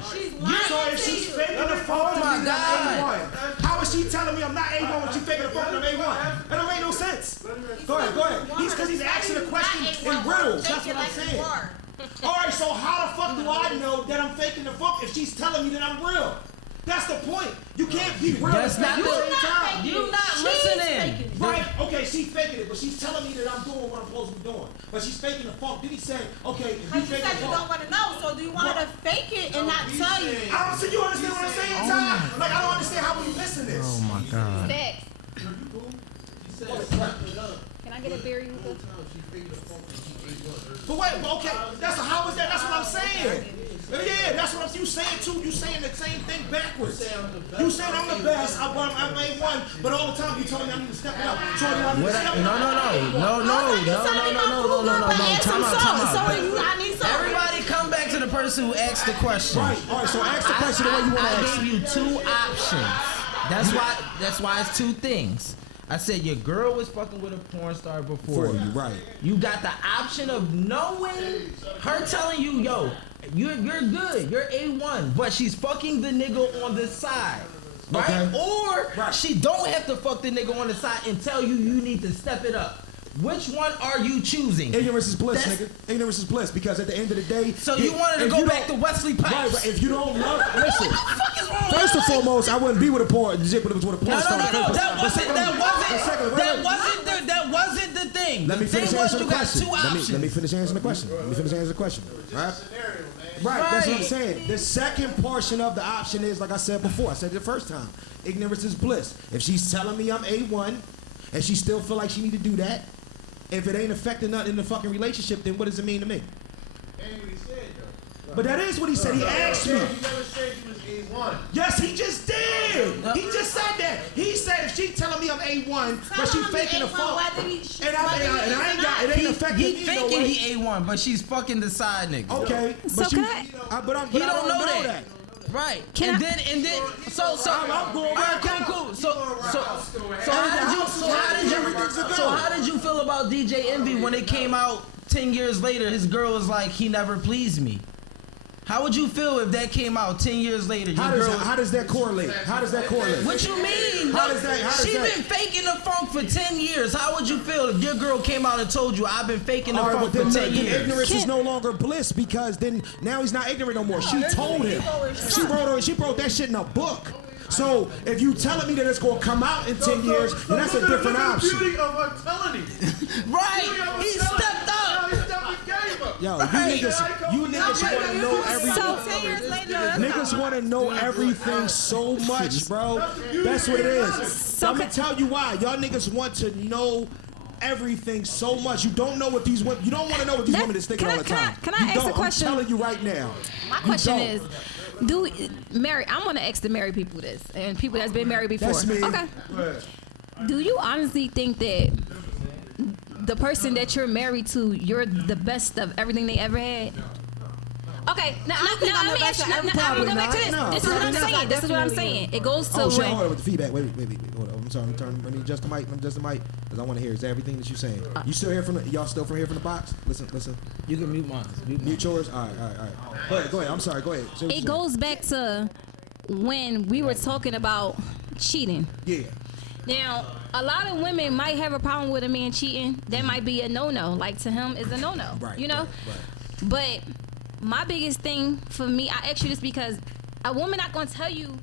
So if she's faking the phone, Oh my I'm God. A1. How is she telling me I'm not A1 when she faking the phone and I'm A1? That don't make no sense. Go ahead. Because he's asking a question in riddles. That's what I'm saying. All right, so how the fuck do I know that I'm faking the funk if she's telling me that I'm real? That's the point. You can't be real That's and not fake the- at the same time. You're not listening. Right, okay, she's faking it, but she's telling me that I'm doing what I'm supposed to be doing. But she's faking the funk. Then he said, okay, if you But you fake said the you funk. don't want to know, so do you want her to fake it and not tell you? I don't see you understand what I'm saying, Ty. Like, I don't understand how we missing this. Oh my God. Facts. Can I get a berry with the? But wait, okay, how is that? That's what I'm saying. Yeah, that's what you saying too. You saying the same thing backwards. You saying I'm the best, I'm A1, but all the time you telling me I need to step it up. Telling me I need to step it up. No. Time out. I need some. Everybody come back to the person who asked the question. Right, all right, so ask the question the way you want to I ask gave it. you two options. That's why it's two things. I said your girl was fucking with a porn star before For you, right. You got the option of knowing her telling you, yo, you're good, you're A1, but she's fucking the nigga on the side. Right? Okay. Or Right. she don't have to fuck the nigga on the side and tell you need to step it up. Which one are you choosing? Ignorance is bliss, That's- nigga. Ignorance is bliss because at the end of the day. So you wanted to if go you back to don't- Wesley Pipes. Right, if you don't love, listen. What the fuck is wrong with First and that? foremost, I wouldn't be with a porn star. No. That wasn't the thing. Let me The thing finish was answering you the got question. two options. Let me finish answering the question. Right? Right, that's what I'm saying. The second portion of the option is, like I said before, I said it the first time, ignorance is bliss. If she's telling me I'm A1 and she still feel like she need to do that, if it ain't affecting nothing in the fucking relationship, then what does it mean to me? Ain't what he said, though. But that is what he said. He asked me. He never said you was A1. Yes, he just did. He just said that. He said if she telling me I'm A1, but she Tell him faking the A1, phone. whether he- And I ain't got it. Ain't affecting He me thinking no way. he A1, but she's fucking the side nigga. Okay, So but can but I He don't know that. that. Right. Can and I- then so I'm going back out. cool. So how did you feel about DJ Envy when it came out 10 years later? His girl was like, he never pleased me. How would you feel if that came out 10 years later? How does that correlate? How does that correlate? What you mean? How does that- She been faking the funk for 10 years. How would you feel if your girl came out and told you, I've been faking the funk for 10 years? Ignorance is no longer bliss because then now he's not ignorant no more. She told him. She wrote that shit in a book. So if you telling me that it's gonna come out in 10 years, then that's a different option. The beauty of her telling him. Right. He stepped up. He stepped the game up. Yo, you niggas want to know everything. 10 years later, Niggas want to know everything so much, bro. That's what it is. I'm gonna tell you why. Y'all niggas want to know everything so much. You don't know what these women. You don't want to know what these women is thinking all the time. Can I You ask don't. a question? I'm telling you right now. My You question don't. is, I'm gonna ask the married people this, and people that's been married before. That's me. Okay. Do you honestly think that the person that you're married to, you're the best of everything they ever had? Okay, now think I'm let the me best ask you. of Now, everything. I'm gonna go back to Probably this. not. This is what I'm Probably not. saying. This is what I'm saying. It goes to Oh shit! when. Hold on with the feedback. Wait. Hold on. I'm sorry. Let me adjust the mic. Because I want to hear everything that you're saying. You still here from y'all still from here from the box? Listen. You can mute mine. Mute yours. All right. Go ahead. I'm sorry. Go ahead. Say what It you're goes back to when we were talking about cheating. saying. Yeah. Now, a lot of women might have a problem with a man cheating. That might be a no-no. Like to him, is a no-no. Right. You know. Right. But my biggest thing for me, I ask you this because a woman not gonna tell you.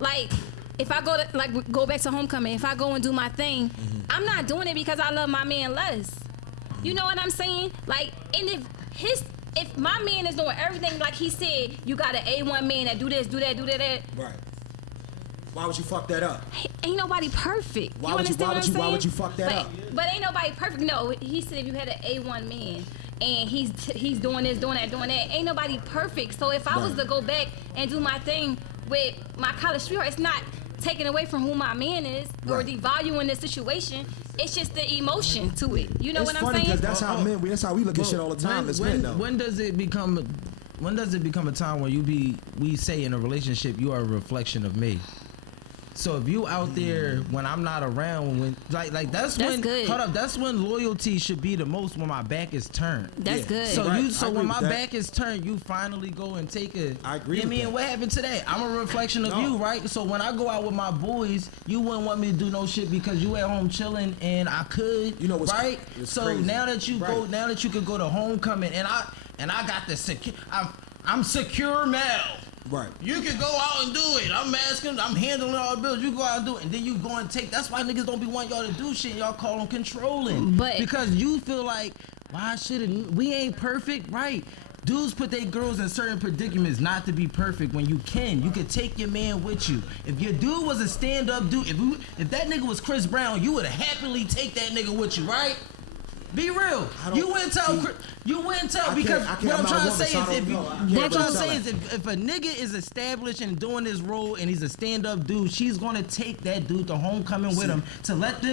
Like, if I go back to homecoming, if I go and do my thing, I'm not doing it because I love my man less. You know what I'm saying? Like, and if my man is doing everything like he said, you got an A1 man that do this, do that, do that. Right. Why would you fuck that up? Ain't nobody perfect. Why You would you- understand why what would I'm you- why saying? would you fuck that up? But ain't nobody perfect. No, he said if you had an A1 man and he's doing this, doing that, ain't nobody perfect. So if I was Right. to go back and do my thing with my college sweetheart, it's not taking away from who my man is or Right. devaluing the situation. It's just the emotion to it. You know It's what I'm funny saying? because that's how men. That's how we look at shit all the time. As men, though. When does it become a time where we say in a relationship you are a reflection of me? So if you out there when I'm not around, when like that's when good. hold up, that's when loyalty should be the most when my back is turned. That's Yeah. good. So Right. I so agree when my with that. back is turned, you finally go and take a. I agree You know with what I mean, that. what happened today? I'm a reflection of No. you, right? So when I go out with my boys, you wouldn't want me to do no shit because you at home chilling and I could. You know what's right? it's So crazy. now that you go, Right. now that you could go to homecoming and I got the secure. I'm secure Mel. Right. You can go out and do it. I'm asking, I'm handling all the bills. You go out and do it. And then you go and take. That's why niggas don't be wanting y'all to do shit. Y'all call them controlling. But- because you feel like, why shouldn't we ain't perfect? Right. Dudes put their girls in certain predicaments not to be perfect when you can. You could take your man with you. If your dude was a stand-up dude, if that nigga was Chris Brown, you would happily take that nigga with you, right? Be real. You wouldn't tell because I can't, what I'm I'm not trying a to woman, say so I is don't if you, know. I what can't I'm trying to really say tell is if a nigga is established and doing his role and he's a stand-up dude, she's gonna take that dude to homecoming with him to let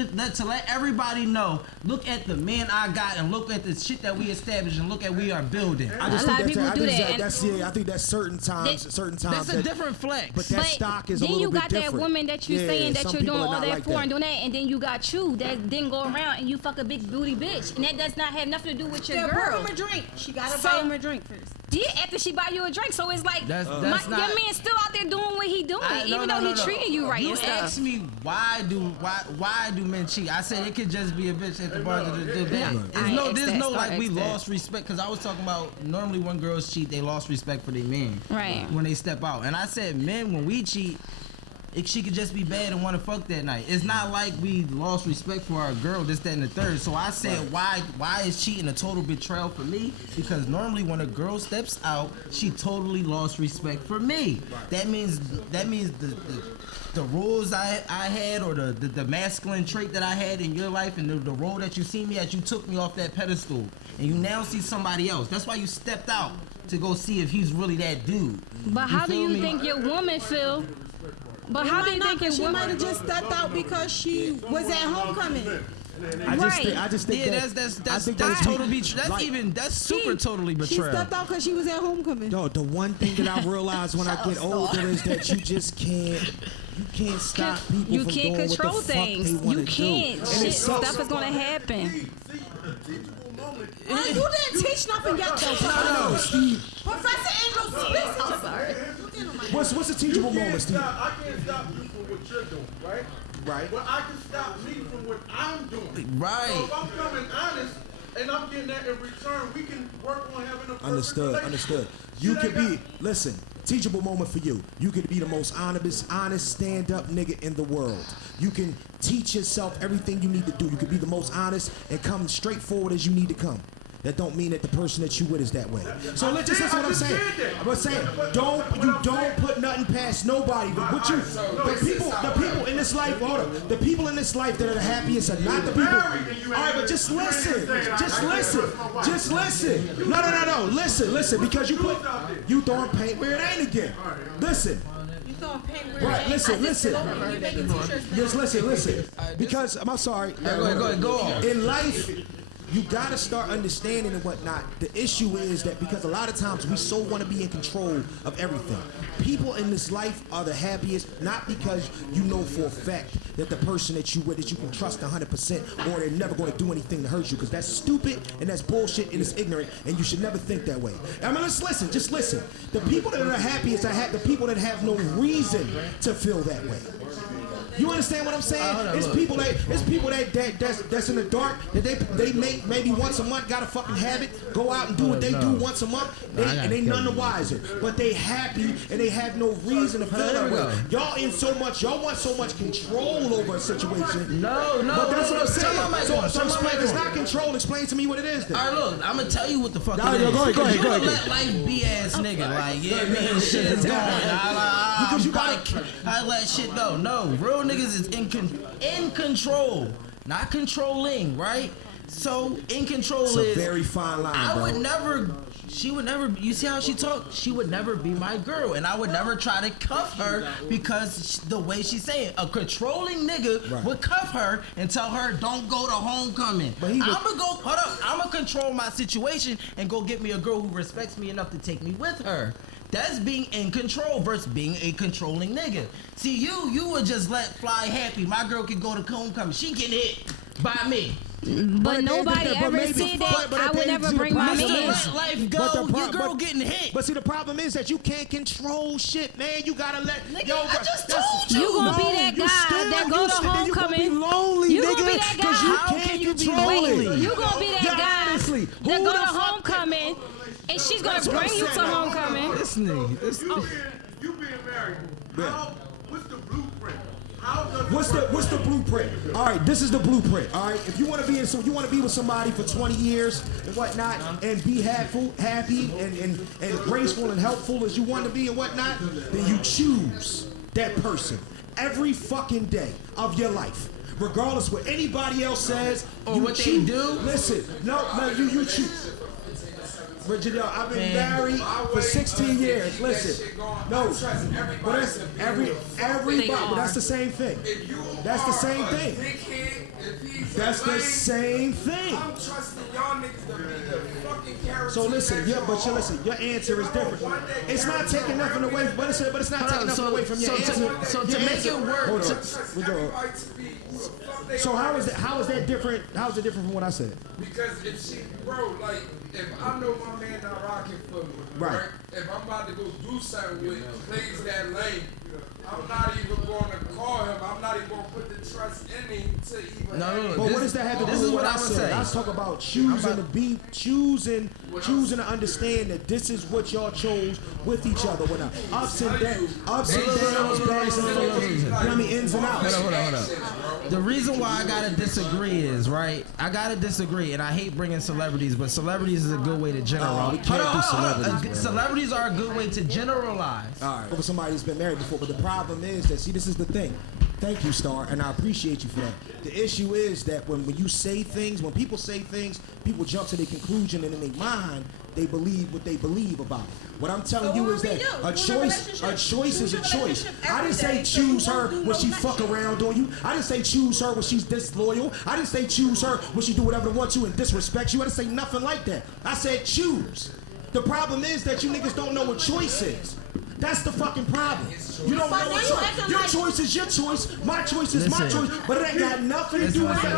everybody know. Look at the man I got and look at the shit that we established and look at we are building. I just A lot think of people do that. I think that's certain times. That's a different flex. But that stock is a then little you bit got different. that woman that you're Yeah, saying that some you're people doing are all not that like for that. and doing that, and then you got you that didn't go around and you fuck a big booty bitch, and that does not have nothing to do with your Yeah, girl. buy him a drink. She gotta So- buy him a drink first. Yeah, after she buy you a drink, so it's like That's your not- man still out there doing what he doing, even though he treating you right You and stuff. asked me why do men cheat? I said it could just be a bitch at the bar. I ain't There's asked no that. like we Start ask lost respect because I was talking about normally when girls cheat they lost respect for their men Right. when they step out, and I said men when we cheat. She could just be bad and want to fuck that night. It's not like we lost respect for our girl, this, that, and the third. So I said, why is cheating a total betrayal for me? Because normally when a girl steps out, she totally lost respect for me. That means the rules I had or the masculine trait that I had in your life and the role that you see me as, you took me off that pedestal and you now see somebody else. That's why you stepped out to go see if he's really that dude. But how do feel you me? think your woman feel But how do you think it She would? might have just stepped out because she was at homecoming. I just think Yeah, that, that's I think totally like, that's super totally She betrayal. stepped out because she was at homecoming. Yo, the one thing that I realize when I get older is that you just can't stop people You from can't doing control what the fuck things. they wanna You can't. do. And Shit, it sucks. stuff is gonna happen. See, the teachable moment. You didn't teach nothing yet, though. No, Steve. Professor Andrews, listen. I'm sorry. What's a teachable moment, Steve? I can't stop you from what you're doing, right? Right. But I can stop me from what I'm doing. Right. So if I'm coming honest and I'm getting that in return, we can work on having a perfect Understood. relationship. You Shit could ain't be, listen, teachable moment for you. You could be the most honest stand-up nigga in the world. You can teach yourself everything you need to do. You can be the most honest and come straight forward as you need to come. That don't mean that the person that you with is that way. So let's just listen to what I'm saying. I'm saying, don't put nothing past nobody. But what you, the people in this life, hold up, the people in this life that are the happiest are not the people. All right, but just listen, just listen. No. Listen, because you throwing paint where it ain't again. Listen. You throwing paint where Right, it ain't. listen. You making t-shirts now. Just listen. Because I'm sorry. Go on. In life, you gotta start understanding and whatnot. The issue is that because a lot of times we so want to be in control of everything. People in this life are the happiest not because you know for a fact that the person that you with that you can trust 100% or they're never going to do anything to hurt you, because that's stupid and that's bullshit and it's ignorant and you should never think that way. I mean, just listen. The people that are the happiest are the people that have no reason to feel that way. You understand what I'm saying? It's people that's in the dark that they make maybe once a month, got a fucking habit, go out and do what they do once a month, and they none the wiser. But they happy and they have no reason to feel that way. Y'all want so much control over a situation. No. But that's what I'm saying. So explain if it's not control, explain to me what it is then. All right, look, I'm gonna tell you what the fuck Go it is. ahead, go ahead. You let life be ass nigga. Like, yeah, man, shit is going. I let shit go. No, real niggas is in control, not controlling, right? So in control It's is a very fine line, she would never, you see how she talk? She would never be my girl, and I would never try to cuff her because the way she's saying, a controlling nigga would cuff her and tell her, don't go to homecoming. I'ma control my situation and go get me a girl who respects me enough to take me with her. That's being in control versus being a controlling nigga. See, you would just let fly happy. My girl can go to homecoming. She get hit by me. But nobody ever said that I would never bring my man. Let life go. Your girl getting hit. But see, the problem is that you can't control shit, man. You gotta let. Nigga, I just told you. You gonna be that guy that go to homecoming. You gonna be lonely, You nigga, gonna be that guy. you can't control it. You gonna be that guy Honestly, that go to homecoming, and she's gonna bring you to homecoming. This nigga. You being married, what's the blueprint? What's the blueprint? All right, this is the blueprint. All right, if you want to be with somebody for 20 years and whatnot, and be happy and graceful and helpful as you want to be and whatnot, then you choose that person every fucking day of your life. Regardless what anybody else says or what they do. Listen, no, you choose. But I've been married for 16 years. Listen, no, but that's everybody. But that's the same thing. That's the same thing. That's the same thing. I'm trusting y'all niggas to be the fucking character. So listen, your answer is different. It's not taking nothing away, but it's not taking nothing away from your answer. So to make it work, hold on. So how is that different? How is it different from what I said? Because if I know my man not rocking for me, right? If I'm about to go do something with him, plays that lane, I'm not even going to call him. I'm not even going to put the trust in him to even. No. But what does that have to do with what I said? I was talking about choosing to understand that this is what y'all chose with each other. When ups and downs, bads and feelings, ins and outs. Hold on. The reason why I gotta disagree is and I hate bringing celebrities, but celebrities is a good way to generalize. We can't do celebrities. Celebrities are a good way to generalize. All right. Over somebody who's been married before, but the problem is that this is the thing. Thank you, Star, and I appreciate you for that. The issue is that when you say things, when people say things, people jump to their conclusion, and in their mind, they believe what they believe about it. What I'm telling you is that a choice is a choice. I didn't say choose her when she fuck around on you. I didn't say choose her when she's disloyal. I didn't say choose her when she do whatever they want to and disrespect you. I didn't say nothing like that. I said choose. The problem is that you niggas don't know what choice is. That's the fucking problem. You don't know what choice. Your choice is your choice. My choice is my choice. But it ain't got nothing to do with that.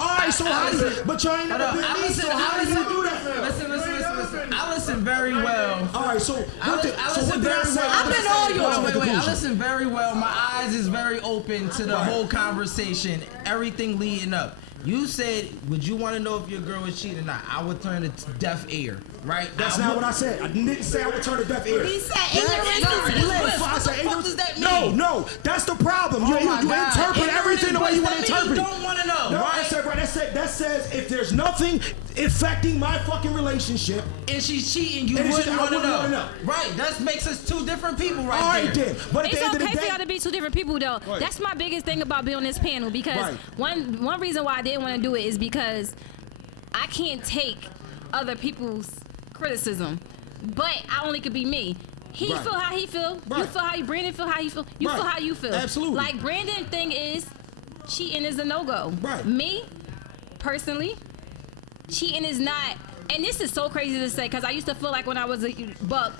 All right, so how do you? But you ain't never been me. So how do you do that? Listen. I listen very well. All right, so what did I say? I've been all yours. Wait. I listen very well. My eyes is very open to the whole conversation. Everything leading up. You said, would you want to know if your girl is cheating or not? I would turn a deaf ear, right? That's not what I said. I didn't say I would turn a deaf ear. He said ignorance is bliss. What the fuck does that mean? No, that's the problem. You interpret everything the way you want to interpret it. You don't want to know, No, right? That says if there's nothing affecting my fucking relationship, and she's cheating, you wouldn't want to know. Right, that makes us two different people right all right, there. then. But at It's the end of the okay for day, y'all to be two different people, though. Right. That's my biggest thing about being on this panel, because Right. one reason why I didn't want to do it is because I can't take other people's criticism, but I only could be me. He Right. feel how he feel. You Right. feel how Brandon feel how he feel. You Right. feel how you feel. Absolutely. Like Brandon thing is cheating is a no-go. Right. Me, personally, cheating is not. And this is so crazy to say, because I used to feel like when I was a buck,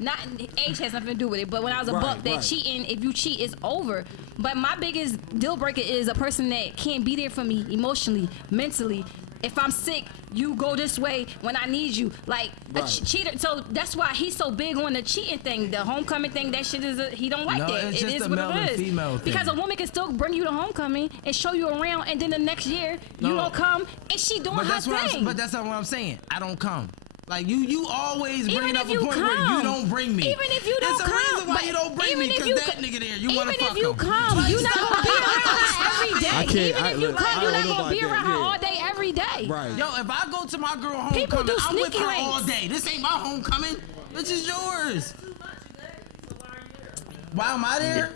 not age has nothing to do with it, but when I was a buck, that cheating, if you cheat, is over. But my biggest deal breaker is a person that can't be there for me emotionally, mentally. If I'm sick, you go this way when I need you. Like a cheater. So that's why he's so big on the cheating thing, the homecoming thing. That shit is he don't like No, that. it's It just is a what male it and is. female thing. Because a woman can still bring you to homecoming and show you around, and then the next year you No. don't come, and she doing her thing. But that's not what I'm saying. I don't come. Like you always Even bring if up a you point where come. you don't bring me. Even if you don't There's come, a reason why but you don't bring me, even if because you that nigga there, you want to even fuck if you him. come, you're not gonna be around her every day. I can't- Even if you look, come, I you're don't not know gonna be about around that, her yeah. all day, every day. right. Yo, if I go to my girl People homecoming, do I'm with sneaky her all links. day. This ain't my homecoming. This is yours. Why am I there?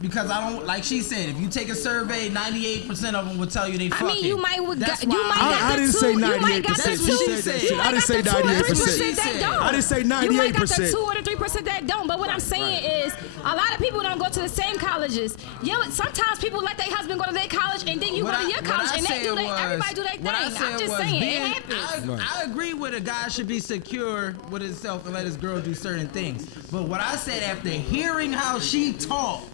Because I don't, like she said, if you take a survey, 98% of them will tell you they I fucking. mean, you might That's you why might I got the didn't two. say You might 98%. got the That's what two. she said. You I might didn't say got the 2 or 98%. 3% that don't. I didn't say You might got the 98%. 2 or the 3% that don't. But what I'm saying is, a lot of people don't go to the same colleges. Sometimes people let their husband go to their college, and then you go to your college, and everybody do their thing. I'm just saying, it happens. I agree with a guy should be secure with himself and let his girl do certain things. But what I said, after hearing how she talked,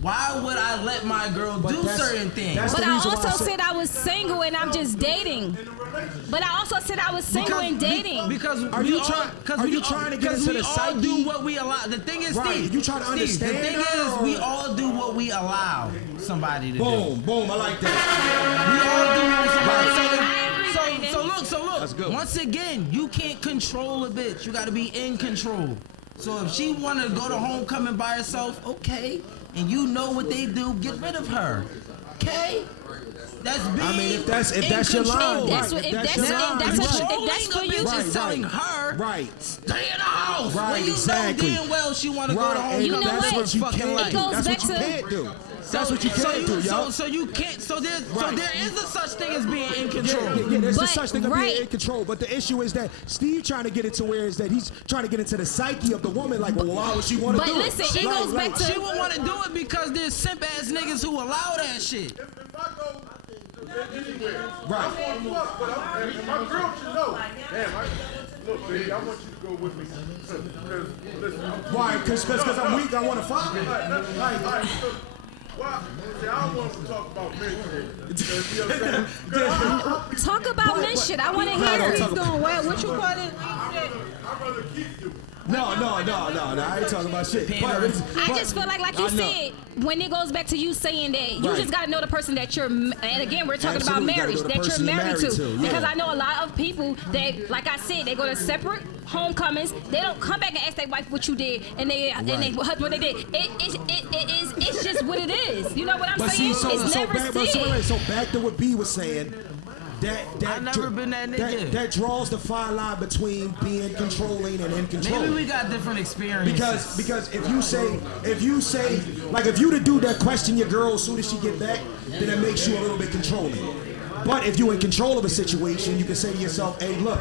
why would I let my girl do certain things? But I also said I was single and I'm just dating. But I also said I was single and dating. Because Are you trying to get into the psyche? We all do what we allow. The thing is, Right, Steve, you trying to understand the thing her, is, or- we all do what we allow somebody to do. Boom, I like that. We all do what somebody. I agree, So look. That's good. Once again, you can't control a bitch. You got to be in control. So if she want to go to homecoming by herself, okay, and you know what they do, get rid of her. Okay? That's being I mean, if that's in your control. line, That's right, what- if if that's that's- your if line, that's right. what you- if that's for Controlling a you- bitch is telling Right, her, right. stay in the house. Right, when you exactly. know damn well she want to go to Right, homecoming. and You know that's what? what you Fucking can't life. do. goes That's back what you to- can't do. That's what you can't do, yo. So you can't. So there is a such thing as being in Yeah, control. there's But, a such thing of right. being in control. But the issue is that Steve trying to get it to where is that he's trying to get into the psyche of the woman. Like, well, why would she want to But do listen, it? it goes back to- She would want to do it because there's simp ass niggas who allow that shit. If I go anywhere, Right. I'm going to fuck, but and my girl should know. Damn, look, baby, I want you to go with me. Because, listen, Why? Because I'm weak. I want to fuck. Alright, so, why? See, I don't want to talk about men today. Because, you know what I'm saying? Talk about this shit. I want to hear don't it. talk He's doing what you call it? I'd rather keep you. No. I ain't talking about shit. I just feel like you I know. said, when it goes back to you saying that you Right. just gotta know the person that you're, and again we're talking about Absolutely, gotta marriage, know the that you're person you're married to. yeah. Because I know a lot of people that, like I said, they go to separate homecomings. They don't come back and ask their wife what you did, and they husband what they did. It's just what it is. You know what I'm But saying? see, It's never said. so back to what B was saying. that I never been that nigga. That draws the fine line between being controlling and in control. Maybe we got different experiences. Because if you say like if you the dude that question your girl as soon as she get back, then it makes you a little bit controlling. But if you're in control of a situation, you can say to yourself, hey, look,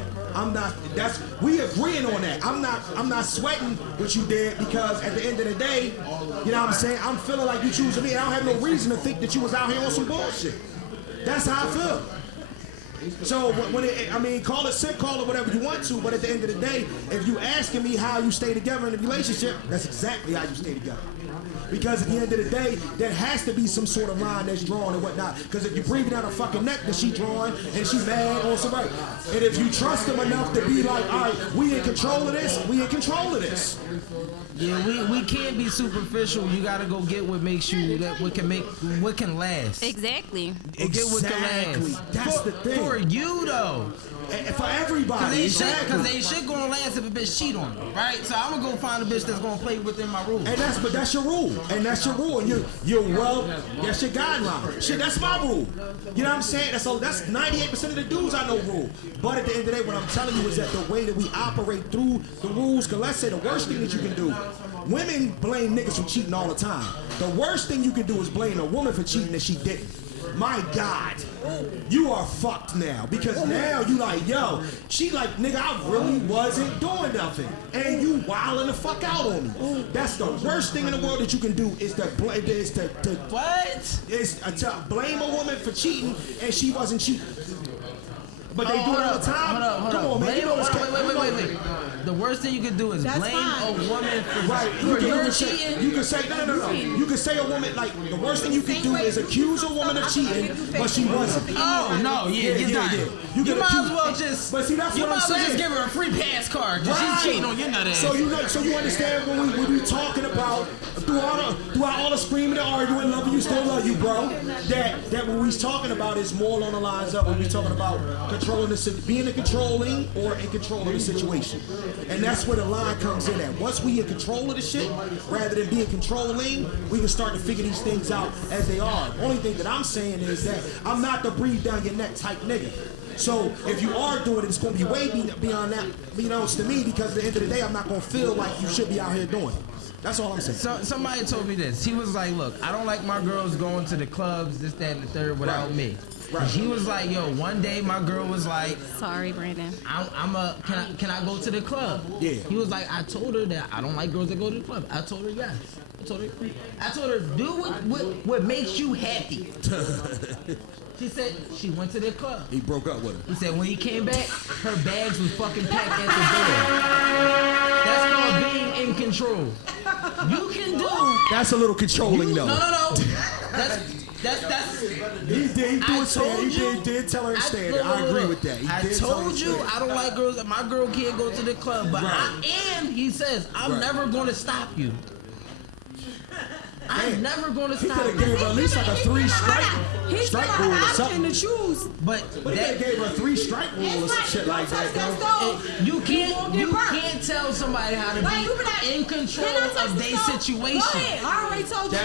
we agreeing on that. I'm not sweating what you did because at the end of the day, you know what I'm saying? I'm feeling like you choosing me. I don't have no reason to think that you was out here on some bullshit. That's how I feel. So call it sick, call it whatever you want to, but at the end of the day, if you asking me how you stay together in a relationship, that's exactly how you stay together. Because at the end of the day, there has to be some sort of line that's drawn and whatnot. Because if you're breathing down her fucking neck that she drawing and she mad on somebody, and if you trust them enough to be like, all right, we in control of this, we in control of this. Yeah, we can't be superficial. You gotta go get what makes you what can last. Exactly. Get what can last. That's the thing. For you though. And for everybody. Because ain't shit gonna last if a bitch cheat on you, right? So I'm gonna go find a bitch that's gonna play within my rules. And that's your rule. And that's your rule. And that's your guideline. Shit, that's my rule. You know what I'm saying? That's 98% of the dudes I know rule. But at the end of the day, what I'm telling you is that the way that we operate through the rules, because let's say the worst thing that you can do, women blame niggas for cheating all the time. The worst thing you can do is blame a woman for cheating that she didn't. My God, you are fucked now because now you like, yo, she like, nigga, I really wasn't doing nothing, and you wilding the fuck out on me. That's the worst thing in the world that you can do is to blame a woman for cheating and she wasn't cheating. But they do it all the time. Come on, man. Wait. The worst thing you can do is blame a woman for cheating. You can say no. You can say a woman like the worst thing you can do is accuse a woman of cheating, but she wasn't. Oh no, you're done. You might as well just. But see, that's you what I'm might as well saying. just give her a free pass card because she's cheating on your nut ass. So you understand when we talking about throughout all the screaming and arguing, loving you, still love you, bro. That what we talking about is more along the lines of when we talking about being in controlling or in control of the situation. And that's where the line comes in at. Once we in control of the shit, rather than being controlling, we can start to figure these things out as they are. The only thing that I'm saying is that I'm not the breathe down your neck type nigga. So if you are doing it, it's going to be way beyond that, unbeknownst to me, because at the end of the day, I'm not going to feel like you should be out here doing it. That's all I'm saying. So, somebody told me this. He was like, look, I don't like my girls going to the clubs, this, that, and the third without me. Right. He was like, yo, one day my girl was like, sorry, Brandon. Can I go to the club? Yeah. He was like, I told her that I don't like girls that go to the club. I told her yes. I told her do what makes you happy. She said she went to the club. He broke up with her. He said when he came back, her bags was fucking packed at the door. That's called being in control. You can do. That's a little controlling, though. No. That's. He did tell her to stand. I agree with that. I told you I don't like girls. My girl can't go to the club, but he says I'm never going to stop you. I'm never going to stop. He could have gave her at least like a 3-strike rule or something. To choose. But he gave her a 3-strike rule or some shit like that, though. You can't tell somebody how to be in control of their situation. I already told you.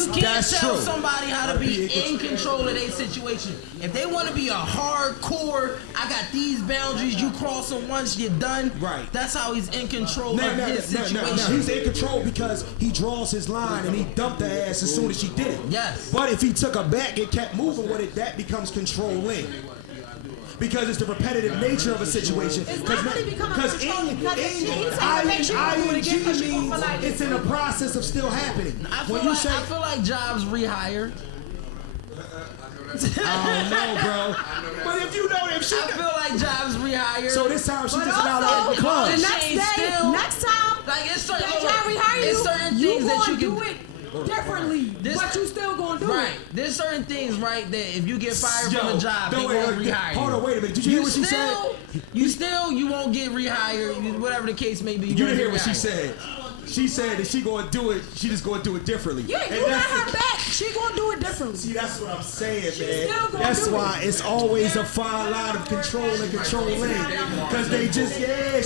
You can't tell somebody how to be in control of their situation. If they want to be a hardcore, I got these boundaries, you cross them once, you're done. Right. That's how he's in control of his situation. Now, he's in control because he draws his line and he dumped her ass as soon as she did it. Yes. But if he took her back and kept moving with it, that becomes controlling. Because it's the repetitive nature of a situation. It's not really becoming controlling because ING means it's in the process of still happening. I feel like jobs rehire. I don't know, bro. But if you know if she, I feel like jobs rehire. So this time she just not out the club. The next time, like it's certain, that job rehire it's certain things that you can do it differently. But you still gonna do right. it. There's certain things, right, that if you get fired from a job, they won't rehire you. Hold on, wait a minute. Did you hear what she said? You won't get rehired, whatever the case may be. You didn't hear what she said. she said that she gonna do it. She just gonna do it differently. Yeah, And you got that's her back. She gonna do it differently. See, that's what I'm saying, She's man. still gonna That's do why it. it's always a fine line of control and controlling. Because they just,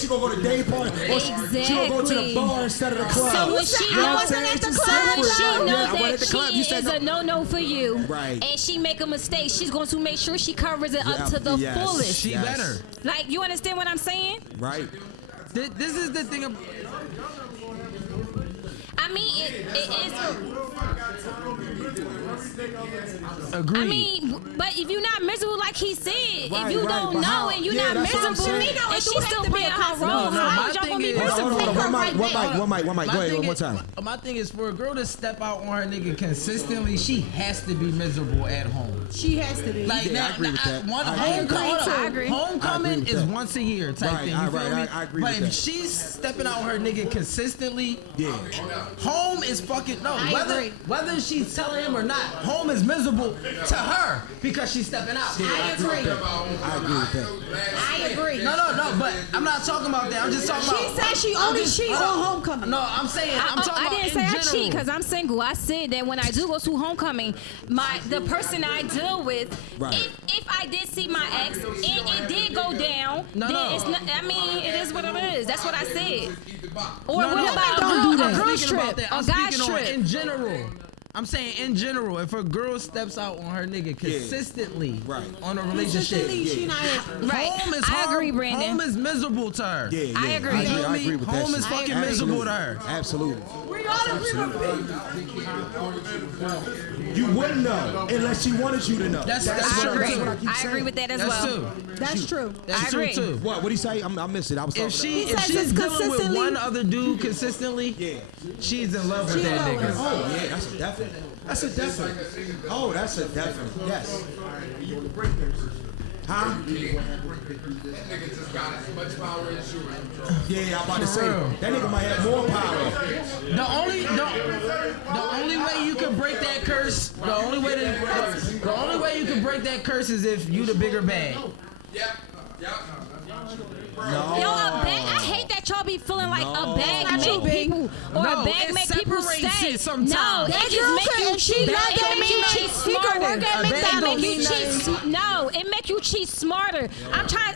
she gonna go to day party. Or she gonna go to the Exactly. bar instead of the club. So when she You know what I'm knows, saying? It's just so when separate. she Yeah, knows I went at that the club. You she said is a no for you, Right. and she make a mistake, she's going to make sure she covers it up to the Yes. fullest. She Yes. better. Like, you understand what I'm saying? Right. This is the thing. I mean, it is. Agreed. I mean, but if you're not miserable, like he said, Right, if you right, don't but know how- and you're yeah, not that's what I'm miserable, saying. and It do she's have still to be playing a her constant- role, No, how my is y'all thing gonna be is- Hold on, miserable? hold on. One mic, right one there. mic, one mic, one mic. Go ahead, thing one more is- time. My thing is, for a girl to step out on her nigga consistently, she has to be miserable at home. She has to be. Like Yeah, I agree with that. One I agree with that. homecoming, I agree. homecoming I agree is with that. once a year type Right, thing. You I- feel right, me? I agree but with if that. she's stepping out on her nigga consistently, Yeah. home is fucking no. I agree. Whether she's telling him or not, home is miserable to her because she's stepping out. I agree. I agree with that. I agree. No, but I'm not talking about that. I'm just talking about. She said she only cheat on homecoming. No, I'm saying I'm talking I about didn't in say I general. cheat because I'm single. I said that when I do go to homecoming, the person I deal with, Right. if I did see my ex and it did go down, No, then no. it's not. I mean, it is what it is. That's what I said. Or No, what no, about don't do that. a girl's Speaking about trip, that, a I'm guy's speaking on trip? in general. I'm saying in general, if a girl steps out on her nigga consistently Right. on a relationship, Consistently, she not. Right. home is I hard. agree, Brandon. Home is miserable to her. Yeah, yeah. I agree. I Feel me? agree with that. Home shit. is fucking Absolutely. miserable to her. Absolutely. We all agree with You wouldn't know unless she wanted you to know. That's I true. agree. That's what I keep I agree saying. with that as That's well. true. That's true. That's I true agree. too. What did he say? I missed it. I was talking If He if says she's it's dealing with consistently- one other dude consistently, Yeah. she's in love with She that in love nigga. with him. Oh, yeah, that's a definite. That's a definite. Oh, that's a definite. Yes. Huh? That nigga just got as much power as you. Yeah, I'm about to say real. that nigga might have more power. The only way you can break that curse, the only way you can break that curse is if you the bigger bag. Yep. No. Yo, a bag. I hate that y'all be feeling like a bag Not you, make big. people or No, a bag it make people separates stay. it sometimes. No, That it just girl make could- you if she cheat. not It that make you mean, cheat she could smarter. work at A bag McDonald's. don't It make mean you cheat. nothing. No, it make you cheat smarter. I'm trying.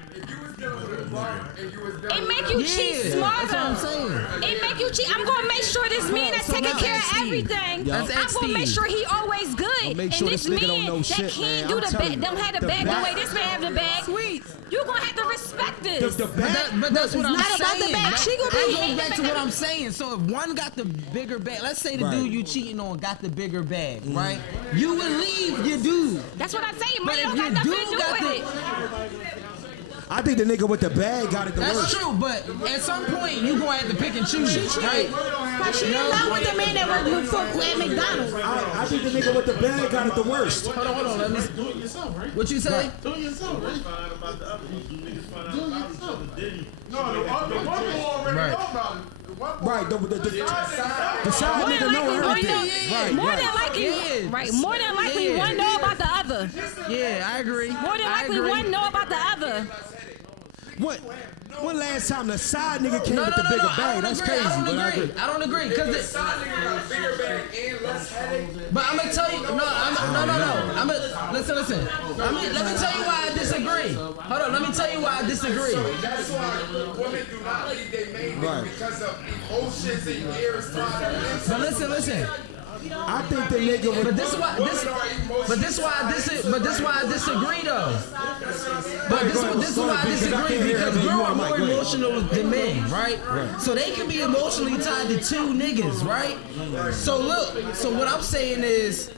It make you cheat Yeah, smarter. that's what I'm saying. It make you cheat. I'm gonna make sure this man is So taking now care of Steve. everything. That's I'm gonna make Steve. sure he always good. Make And sure this this nigga man don't know that shit, can't man. do I'm the telling bag, you. don't have the The bag the bag- way this man have the bag. Sweet. You gonna have to respect this. The back. But that's what I'm not about the saying. bag. She gonna That be- goes back to what I'm saying. So if one got the bigger bag, let's say the Right. dude you cheating on got the bigger bag, right? You would leave your dude. That's what I'm saying. But Money if don't your got nothing to dude do got with the- it. I think the nigga with the bag got it the That's worst. true, but at some point you gonna have to pick and choose, right? Cause she in love with the man that worked with at McDonald's. I think the nigga with the bag got it the worst. Hold on, let me. Do it yourself, right? What you say? Do it yourself, right? Find about the other one. You niggas find out Do it about each yourself. other, didn't you? No, the one boy already Right. know about it. The one boy. Right. The side More nigga than know likely, everything. Right. more Right. than likely, Yeah. right? More than likely, Yeah. one know about the other. Yeah, I agree. More than I likely, agree. one know about the other. What? When last time the side nigga came No, with no, the no, bigger no. I bag? don't That's agree. crazy. I But don't I agree. agree. I don't agree because The side nigga got a bigger bag and less headache. But I'm gonna tell you, no. Listen. Let me tell you why I disagree. Hold on, let me tell you why I disagree. That's why women do not leave their main nigga Right. because of emotions and years trying to But listen. I think the nigga with But this is why I disagree though. But this is why I disagree because girls are more emotional than men, right? So they can be emotionally tied to two niggas, right? So look, so what I'm saying is,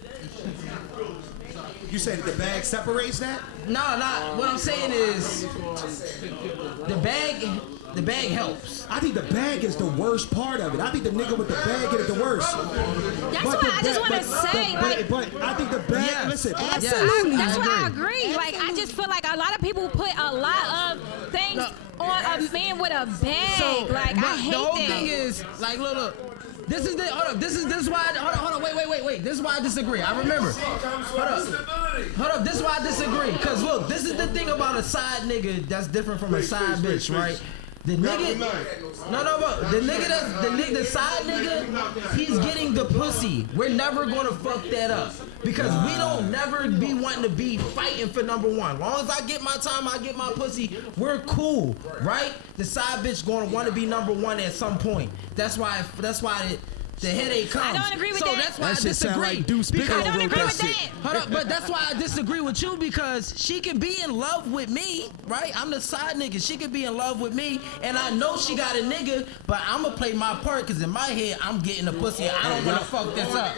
you said the bag separates that. what I'm saying is, the bag helps. I think the bag is the worst part of it. I think the nigga with the bag get it the worst. That's But why the I just ba- want to say, like, but I think the bag. Yes. Listen, Absolutely. that's why I agree. Like, I just feel like a lot of people put a lot of things on a man with a bag. Like, I but hate the whole that. thing is, like, look. This is why. Hold on. Wait. This is why I disagree. I remember. Hold up. This is why I disagree. Cause look, this is the thing about a side nigga that's different from a side bitch, right? The nigga, but the nigga the side nigga, he's getting the pussy. We're never gonna fuck that up because we don't never be wanting to be fighting for number one. As long as I get my time, I get my pussy. We're cool, right? The side bitch gonna want to be number one at some point. That's why the headache comes. I don't agree with that. So that's why I That shit sound disagree. like Deuce Big I don't wrote agree that with shit. that. Hold up, but that's why I disagree with you because she can be in love with me, right? I'm the side nigga. She can be in love with me, and I know she got a nigga, but I'm gonna play my part because in my head I'm getting the pussy. And I don't wanna fuck this up.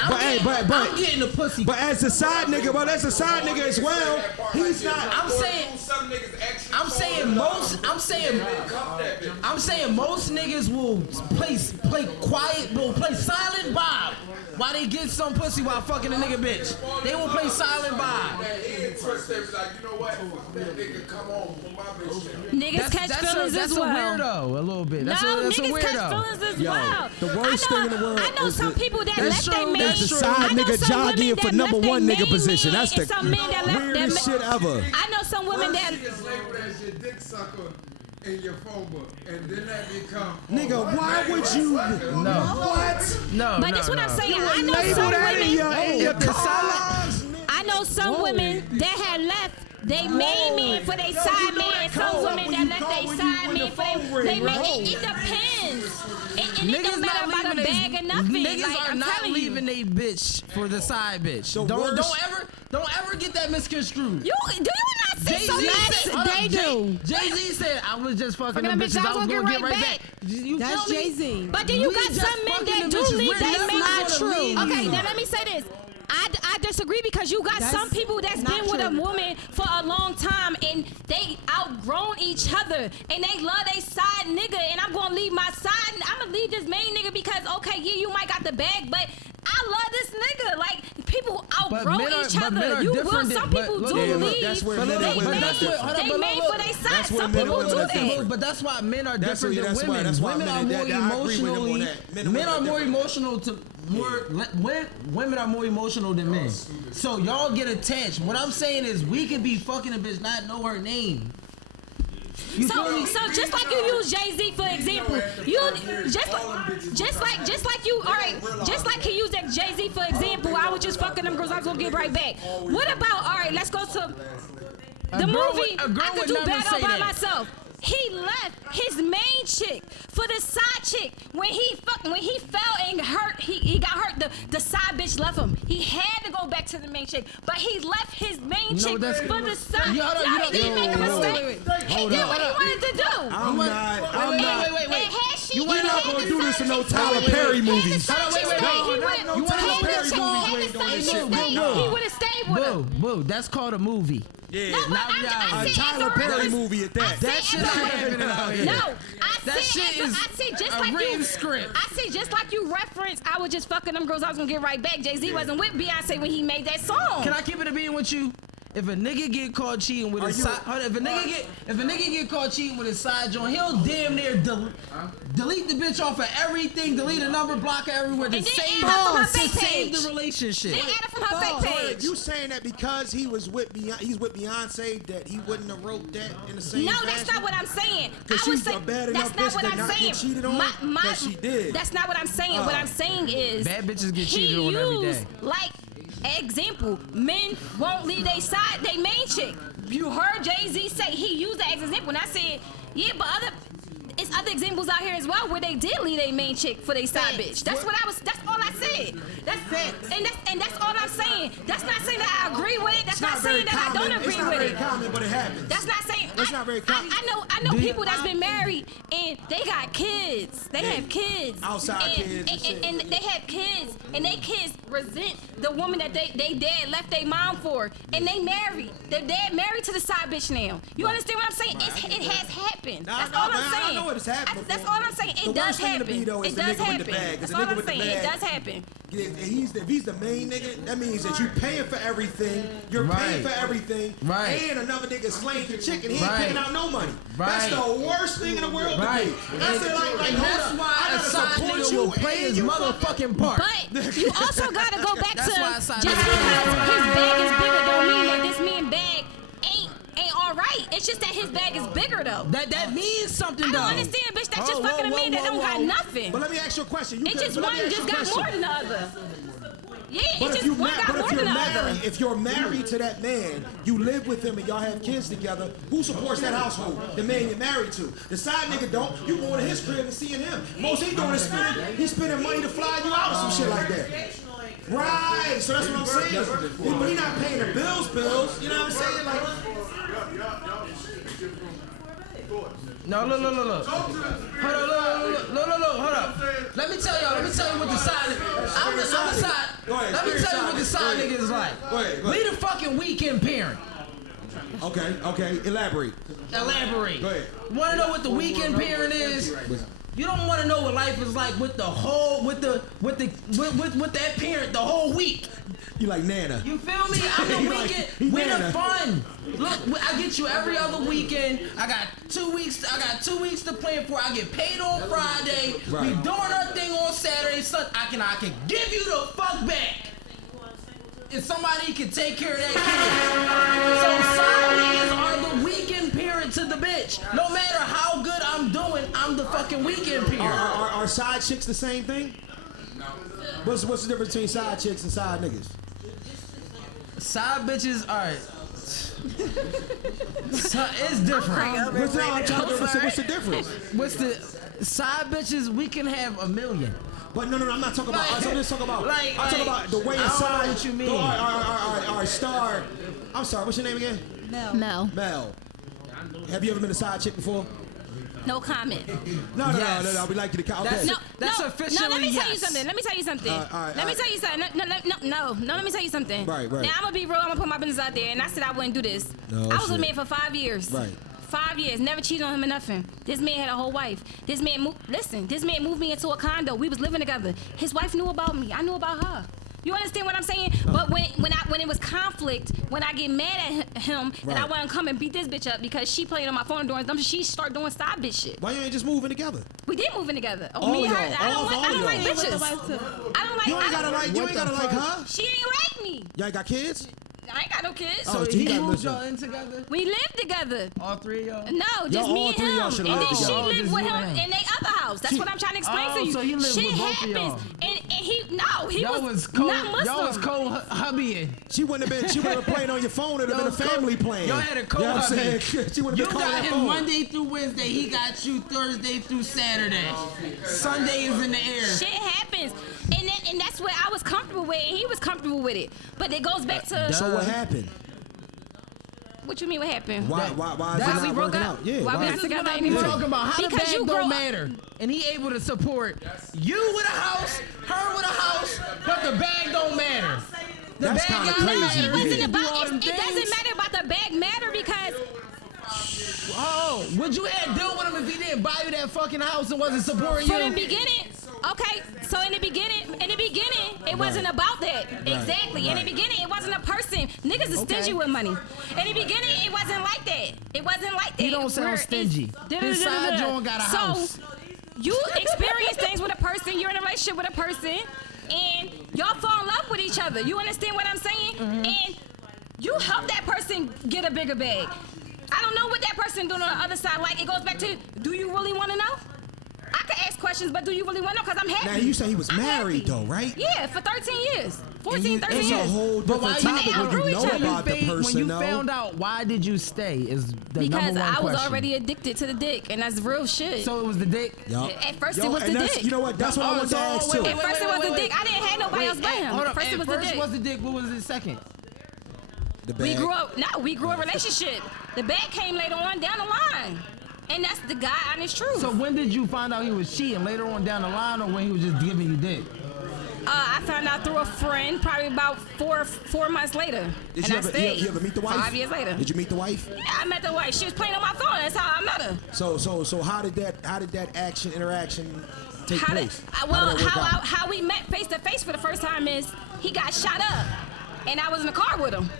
I'm getting the pussy. But as a side nigga, as a side nigga as well, he's not. I'm saying most niggas will play quiet, will play silent Bob while they get some pussy while fucking a nigga bitch. They will play silent Bob. Niggas catch feelings as well. That's a weirdo, a little bit. That's no, a niggas weirdo. catch feelings as well. The worst thing in the world. I know is some that- people that That's left their true, main. that's the true. side I know nigga some women jogging for that number left one their nigga main position. man That's and some men that the left their weirdest shit ever. I know some women that. dick sucker in your phone book, and then that become. Nigga, why would you? What? No, But that's what I'm saying. I know some women. in your cars. I know some women that had left they main man for their side man, and some women that left their side man for they main. It depends. And it don't matter about a bag or nothing. Niggas Like, are I'm not telling leaving they bitch for the side bitch. Don't ever get that misconstrued. you. Do you not see so many? They do. Jay-Z said I was just fucking them them bitches. bitches, I was gonna get right back. You That's feel me? Jay-Z. But then you We got just some men fucking that them do bitches. leave We're they never main. not gonna true. leave Okay, you. now let me say this. I disagree because you got That's some people that's not been with a true. woman for a long time and they outgrown each other and they love they side nigga and I'm gonna leave my side. I'm gonna leave this main nigga because okay, yeah, you might got the bag, but I love this nigga. Like people outgrow each other. You will. Some people do leave. That's where They men are made different. they made for their side. That's where Some men and people women do are that. different. But that's why men are That's different why- than women. that's why Women are men- more I agree with them on emotionally. that. Men and Men are women are more different. emotional to women are more emotional than men. So y'all get attached. What I'm saying is we could be fucking a bitch, not know her name. You feel me? So just like you use Jay-Z for example, you just like you, all right, just like he used that Jay-Z for example, I was just fucking them girls, I was gonna get right back. What about, all right, let's go to the movie, I could do bad all by myself. He left his main chick for the side chick. When he fell and hurt, he got hurt. The side bitch left him. He had to go back to the main chick, but he left his main chick for the side. He didn't make a mistake. He did what he wanted to do. I'm not. Wait. We're not gonna do this in no Tyler Perry movies. You He would have stayed with her. Boo, that's called a movie. Yeah, No, but I a see Tyler Perry movie at that. That shit not happening out here. No, That shit is I see just a like written you. script. I see just like you reference. I was just fucking them girls. I was gonna get right back. Jay-Z wasn't with Beyonce when he made that song. Can I keep it a being with you? If a nigga get caught cheating with his side, if a nigga get caught cheating with his side joint, he'll damn near delete the bitch off of everything, delete a number, block her everywhere to And then save add her from her fake page. the relationship. Then add it from her fake page. You saying that because he's with Beyonce that he wouldn't have wrote that in the same No, fashion? that's not what I'm saying. Because I was she's a saying bad enough that's not bitch what to I'm not saying. get cheated on, but she did. That's not what I'm saying. What I'm saying is Bad bitches get he cheated on every used, day. like example, men won't leave their side, they main chick. You heard Jay-Z say he used that as an example, and I said, yeah, but it's other examples out here as well where they did leave their main chick for their side bitch. That's all I said. And that's all I'm saying. That's not saying that I agree with it. That's not saying that I don't agree It's not with very it. common, but it happens. That's not saying. It's not very common. I know people that's been married and they got kids. They have kids. Outside kids and shit. And they have kids, and they kids resent the woman that they dad left their mom for, and they married. Their dad married to the side bitch now. You understand what I'm saying? It has happened. That's all I'm saying. I know it's happened. That's all I'm saying. It does happen. It does happen. That's all I'm saying. It does happen. If he's the main nigga, that means that you paying for everything. You're paying for everything. Right. And another nigga slaying your chick and he ain't Right. paying out no money. Right. That's the worst thing in the world Right. to me. That's it, like, And hold that's up. why I a gotta side support nigga you will play and his you motherfucking part. But you also gotta go back That's to why I signed just up. because his bag is bigger don't mean that this man bag ain't all right. It's just that his bag is bigger though. That means something though. I don't understand, bitch. That's just fucking a man that don't got nothing. But let me ask you a question. It's just one just got more than the other. Yeah, it's just one got more than the other. If you're married to that man, you live with him and y'all have kids together, who supports that household? The man you're married to. The side nigga don't. You going to his crib and seeing him. Most he doing is spending money to fly you out or some shit like that. Right, so that's what I'm saying. But he not paying the bills. You know what I'm saying? Like, no, look. Hold up. Let me tell you what the side. I'm the side. Let me tell you what the side nigga is like. Go ahead. We the fucking weekend parent. Okay. Elaborate. Go ahead. Want to know what the weekend parent is? You don't want to know what life is like with that parent the whole week. You like Nana. You feel me? I'm the weekend. We're the fun. Look, I get you every other weekend. I got 2 weeks to plan for. I get paid on Friday. Right. We doing our thing on Saturday. Sunday. I can give you the fuck back. And somebody can take care of that kid. So side niggas are the weekend parent to the bitch. No matter how good I'm doing, I'm the fucking weekend parent. Are side chicks the same thing? No. What's the difference between side chicks and side niggas? Side bitches, alright. It's different. What's the difference? What's the side bitches? We can have a million. But no, I'm not talking about. I'm just talking about. Like, I'm talking about the way inside. What you mean? All right, Star. I'm sorry. What's your name again? Mel. Have you ever been a side chick before? No comment. No. We like you to count. Okay. That's officially let me yes. tell you something. Let me tell you something. Let me tell you something. Let me tell you something. Right. Now I'm gonna be real. I'm gonna put my business out there, and I said I wouldn't do this. No, I was with a man for 5 years. Right. 5 years, never cheated on him or nothing. This man had a whole wife. This man moved me into a condo. We was living together. His wife knew about me. I knew about her. You understand what I'm saying? But when it was conflict, when I get mad at him and I want to come and beat this bitch up because she playing on my phone during them, she start doing side bitch shit. Why you ain't just moving together? We did moving together. All Me and her. y'all. I don't like With bitches. the wife too. I don't like. You ain't gotta like her. She ain't like me. Y'all ain't got kids? I ain't got no kids. Oh, So you he gotta moved listen. y'all in together? We live together. All three of y'all? No, just Y'all, me all and three of y'all him. should've And lived then she together. lived Just with you him and him. in their other house. That's what I'm trying to explain to you. So he lived Shit with both of happens. y'all. And he Y'all was was cold. not Muslim. Y'all was cold hubbying. She wouldn't have been playing on your phone. It'd have been a family plan. Y'all had a You know what I'm saying? co-hubby. She would You have been calling got that him phone. Monday through Wednesday. He got you Thursday through Saturday. Sunday is in the air. Shit happens. And that's what I was comfortable with, and he was comfortable with it. But it goes back to So what happened? what you mean what happened? Why is it Why not we broke working up? out? Yeah. Why we why? not together I'm anymore? talking about how the Because bag you grow don't up. matter. And he able to support you with a house, her with a house, but the bag don't matter. The That's bag kinda don't crazy, matter. It wasn't Yeah. about. Do all them It doesn't things. matter about the bag matter because Oh, would you have dealt with him if he didn't buy you that fucking house and wasn't supporting from the you? beginning. Okay, so in the beginning, it wasn't about that. Exactly. In the beginning, it wasn't a person. Niggas is stingy with money. In the beginning, it wasn't like that. It wasn't like that. He don't sound Where stingy. it's- His side joint got a house. So you experience things with a person. You're in a relationship with a person, and y'all fall in love with each other. You understand what I'm saying? And you help that person get a bigger bag. I don't know what that person doing on the other side. Like, it goes back to, do you really want to know? I could ask questions, but do you really want to know? Because I'm happy. Now, you say he was I'm married, happy. though, right? Yeah, for 13 years. 14, 13 It's a years. whole But why different you- topic They when outgrew you each know other. about the person, When you though. found out, why did you stay? Is the Because number one I was question. already addicted to the dick, and that's real shit. So it was the dick. Yup. At first Yo, it was and the that's- dick. You know what? That's what I wanted to ask, too. At first it was the dick. I didn't have nobody else but him. Hold up. First At it was the first dick. was the dick. What was it second? The We bag. grew a relationship. The bag came later on down the line. And that's the guy honest truth. So when did you find out he was cheating? Later on down the line, or when he was just giving you dick? I found out through a friend probably about four months later. Did and you I ever, stayed. you ever meet the wife? 5 years later. Did you meet the wife? Yeah, I met the wife. She was playing on my phone. That's how I met her. So how did that interaction take How did, place? well, did that work out? how we met face to face for the first time is he got shot up, and I was in the car with him,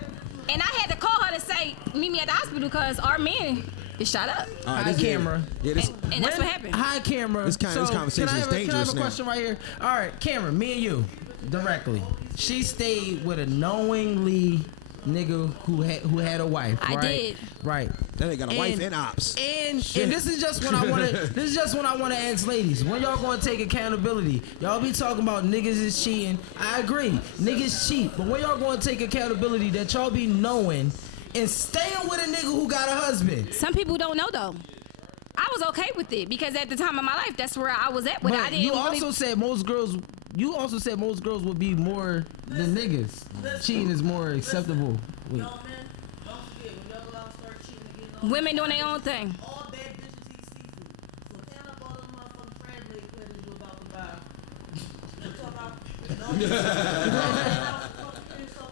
and I had to call her to say meet me at the hospital because our man is shot up, All right, High this- camera. Yeah, this, and that's what happened. High camera. This conversation can I is have a dangerous now. question right here? All right, camera. Me and you, directly. She stayed with a knowingly nigga who had a wife. I right? did. Right. That nigga got a wife and ops. And this is just when I want to. This is just when I want to ask ladies, when y'all gonna take accountability? Y'all be talking about niggas is cheating. I agree, niggas cheat, but when y'all gonna take accountability that y'all be knowing and staying with a nigga who got a husband? Some people don't know though. I was okay with it because at the time of my life, that's where I was at. But I didn't. You also said most girls. You also said most girls would be more than niggas. Cheating is more acceptable. Wait. No, man, don't forget, when y'all go out and start cheating again, no, Women doing their own thing. all bad bitches eat seafood. So count up all them motherfucking translate credits you about to buy. You talk about,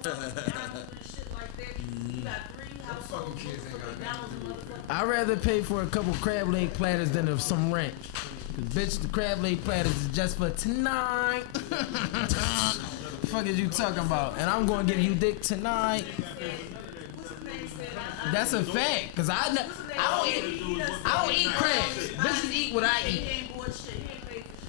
shit like that. You got 3 households. kids ain't got McDonald's and motherfucking. I'd rather pay for a couple crab leg platters than of some rent. 'Cause bitch, the crab leg platters is just for tonight. Fuck is you talking about? And I'm gonna give you dick tonight. That's a fact. Cause I don't eat crabs. Bitches eat what I eat.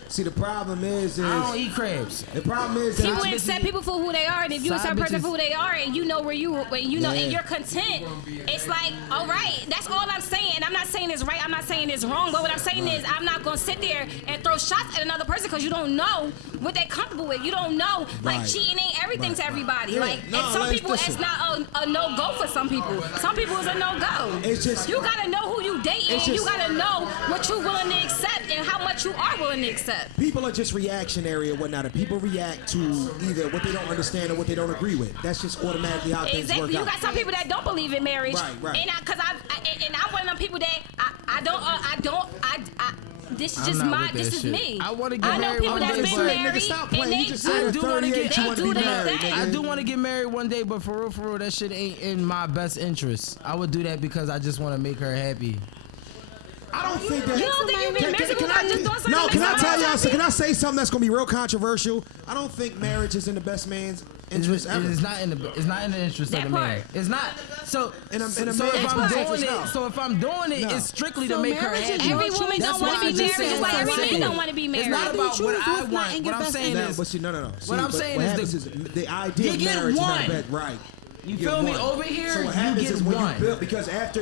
See, the problem is I don't eat crabs. the problem is that People accept people for who they are, and if you Side accept a person bitches. for who they are, and you know where you know, Yeah. and you're content, it's like, all right, that's all I'm saying. And I'm not saying it's right. I'm not saying it's wrong. But what I'm saying is, I'm not gonna sit there and throw shots at another person because you don't know what they're comfortable with. You don't know, like Right. cheating ain't everything to everybody. Yeah. Like, No, and some like, people, listen. it's not a no go for some people. Some people is a no go. It's just- you gotta know who you dating. It's And you just- gotta know what you're willing to accept and how much you are willing to accept. people are just reactionary and whatnot, and people react to either what they don't understand or what they don't agree with. That's just automatically how things Exactly. work You out. got some people that don't believe in marriage. Right. And I'm one of them people that this is I'm just not my, with this that is shit. me. I wanna get I know married people one that's day, been but- married Nigga, stop and playing. You they just said at do wanna 38 get- you they want to do be their married, thing. I nigga. do want to get married one day, but for real, that shit ain't in my best interest. I would do that because I just want to make her happy. I don't think that. You don't think you've been miserable can by just doing something No, that can makes I tell somebody y'all? So happy? can I say something that's gonna be real controversial? I don't think marriage is in the best man's interest ever. It's not in the interest That of the man. part. It's not. So In a so man's if I'm interest, doing no. it, No. it's strictly to So make her marriage is happy. your Every woman choice. don't That's want why to I be just married, said just like what I'm every man saying. don't want to be It's married. not Maybe about choose what what's I not in want. your What I'm best saying No, is, but see, no. See, What I'm but saying what is happens is the idea you of get marriage is not one. bad, right? you get feel me? one. Over here, So what you happens get is when one. you build, because after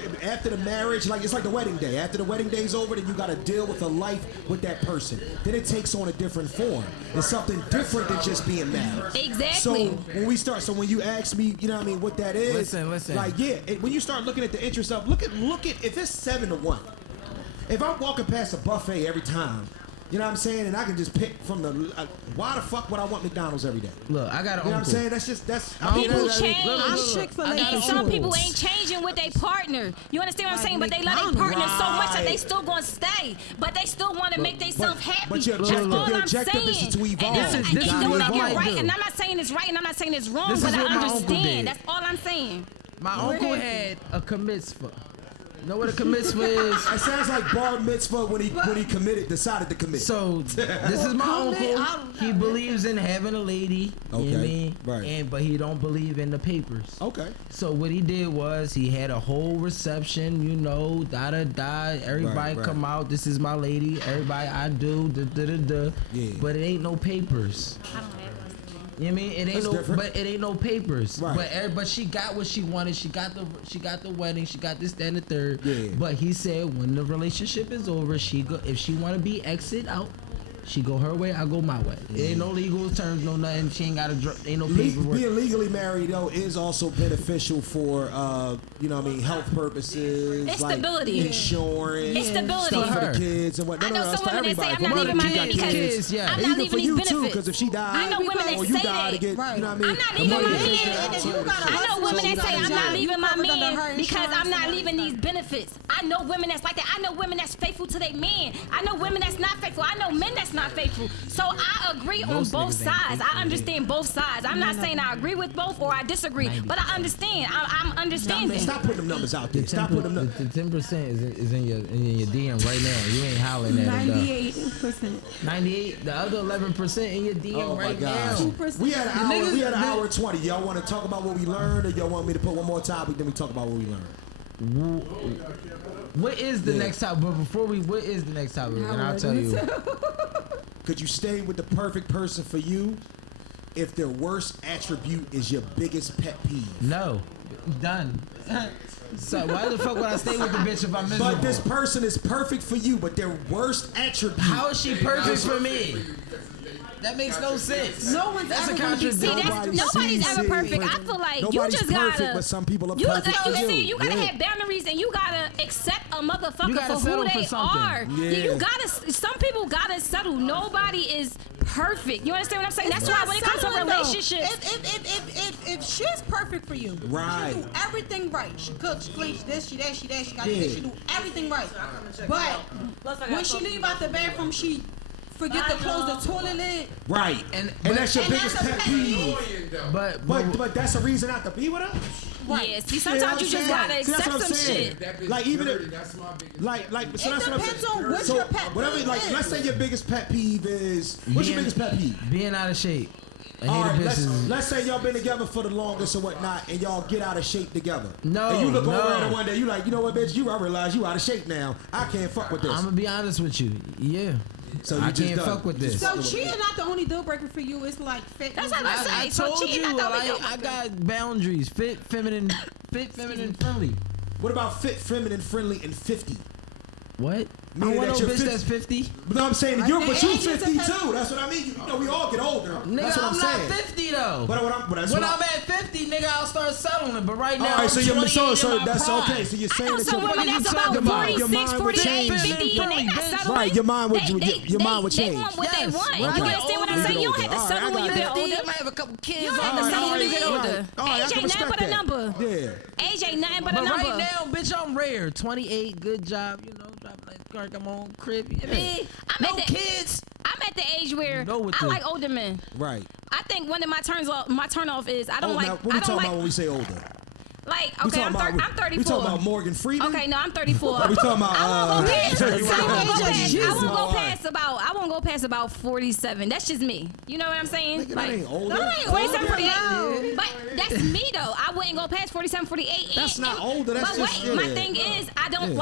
the marriage, like it's like the wedding day. After the wedding day's over, then you got to deal with a life with that person. Then it takes on a different form. It's something different than just being married. Exactly. So when you ask me, you know what I mean, what that is. Listen. Like when you start looking at the interest of look at if it's 7-1. If I'm walking past a buffet every time, you know what I'm saying, and I can just pick from the why the fuck would I want McDonald's every day? Look, I got an You know what I'm uncle. saying? That's My mean, People that's- change. I'm Chick-fil-A I got And an some uncle. people ain't changing with their partner. You understand what I'm Like saying? But they love their partner McDonald's. so much that they Right. still gonna stay. But they still want to make themselves happy. but your That's objective- all your I'm objective is saying. to evolve. And This is and what don't make I it right. do. And I'm not saying it's right, and I'm not saying it's wrong. This But is I what my uncle did. understand. That's all I'm saying. My uncle had a mitzvah. You know what a mitzvah is? It sounds like bar mitzvah when he decided to commit. So this is my uncle. He believes in having a lady. You know what I Okay, mean? right. But he don't believe in the papers. Okay. So what he did was he had a whole reception, everybody Right. come out, this is my lady, everybody I do, Yeah. But it ain't no papers. I don't have one. You know what I mean? It ain't That's no, different. but it ain't no papers. Right. But she got what she wanted. She got the wedding. She got this, that, and the third. Yeah. But he said when the relationship is over, if she want to be exit out, she go her way, I go my way. It ain't no legal terms, no nothing. She ain't got ain't no paperwork. Being legally married though is also beneficial for health purposes. It's like stability. insurance, It's stability. stuff for For her. the kids and what. I know it's some for women that say, everybody. I'm not For leaving my mothers, man you got because kids. yeah. I'm And not even leaving for these you too, benefits. because if she died, I know women that or you say die to that. get, Right. you know what I mean? I'm not the leaving money my to man. get out, And if so you to got speak. a I know women So that you say got a I'm job, not you leaving my covered under her man because insurance I'm not and leaving these everything. benefits. I know women that's like that. I know women that's faithful to their man. I know women that's not faithful. I know men that's not faithful. So I agree on Most both niggas ain't sides. faithful, I understand both sides. I'm not No. saying I agree with both or I disagree, but I understand. I'm understanding. Stop putting them numbers out there. Stop putting them numbers. The 10% is in your DM right now. You ain't hollering at it. 98%. 98. The other 11% in your DM Oh my right gosh. now. 2%. We had an hour. niggas- We had an hour 20. Y'all want to talk about what we learned, or y'all want me to put one more topic? Then we talk about what we learned. What is the Yeah. next topic? But what is the next topic? And I'll tell you. Could you stay with the perfect person for you? if their worst attribute is your biggest pet peeve. No, done. So why the fuck would I stay with the bitch if I'm miserable? But this person is perfect for you, but their worst attribute. How is she perfect for me? That makes no sense. No one's That's a ever gonna be contradiction. Nobody's ever perfect. I feel like you Nobody's just perfect, gotta. but some people are You, perfect like for you you. see, you gotta Yeah. have boundaries, and you gotta accept a motherfucker You gotta for who settle for they something. are. Yeah. You gotta. Some people gotta settle. Nobody is perfect. You understand what I'm saying? That's why when it comes to relationships, If she's perfect for you, Right. she do everything right. She cooks, she cleans, she this, she that, she that, she got Yeah. this, she do everything right. But when she leave out the bathroom, she forget to close the toilet lid. Right. And- And that's your and biggest that's a pet pet peeve. But But that's a reason not to be with her? yeah. See, Yeah, sometimes I'm you just saying. gotta See, that's accept what I'm some saying. shit. That bitch Like, even dirty, if- that's my biggest. So It that's what I'm depends saying. on what So your pet whatever, peeve like, is. let's say your biggest pet peeve is, what's your Being- biggest pet peeve? being out of shape. I All hate right, a bitch. let's say y'all been together for the longest or whatnot, and y'all get out of shape together. No, And you look over no. at her one day, you like, you know what, bitch? I realize you out of shape now. I can't fuck with this. I'm gonna be honest with you. Yeah. So you I just can't done. fuck with this. So cheating not the only deal breaker for you. It's like fit. That's what I say. I So told cheating you, not the only deal I breaker. got boundaries. Fit, feminine, friendly. What about fit, feminine, friendly, and 50? What? Meaning I want that no you're bitch 50. that's 50. But no, I'm saying Like you're, the but you age is 50 a- too. That's what I mean. You know, we all get older. Nigga, That's what I'm not saying. 50 though. But that's When what I'm at 50, nigga, I'll start settling. But right now, all right, so I'm you're 28 so in my that's prime. okay. So you're I saying know that some you're women that's about your mind 46, would 48, change. 50, and they not Bitch. settling. Right, your mind would- They- your mind would They change. want what they Yes, want. when You I get understand what I'm older, saying? You don't older. have to All right, settle I when you got get it. older. I might have a couple kids. You don't have All to right, settle when you all get right, older. all right, I Age can ain't nothing but a respect number. that. Yeah. Age ain't nothing but a But number. right now, bitch, I'm rare. 28, good job. You know, driving like car, come on, crib. You know. Me, I'm No at the, kids. I'm at the age where know what I the- like older men. Right. I think one of my turn off is I don't Oh, like. now, what I we don't talking like. about when we say older? Like, We okay, talking about- I'm 34. We talking about Morgan Freeman? Okay, no, I'm 34. We talking about, I won't go past. you I wanna won't go go past past. Jesus. I won't go All right. past about. I won't go past about 47. That's just me. You know what I'm saying? Nigga, that ain't older. No, I ain't 47, Older? 48. But that's me though. I wouldn't go past 47, 48. That's not older, that's but just- wait, my yeah. thing is, I don't Yeah.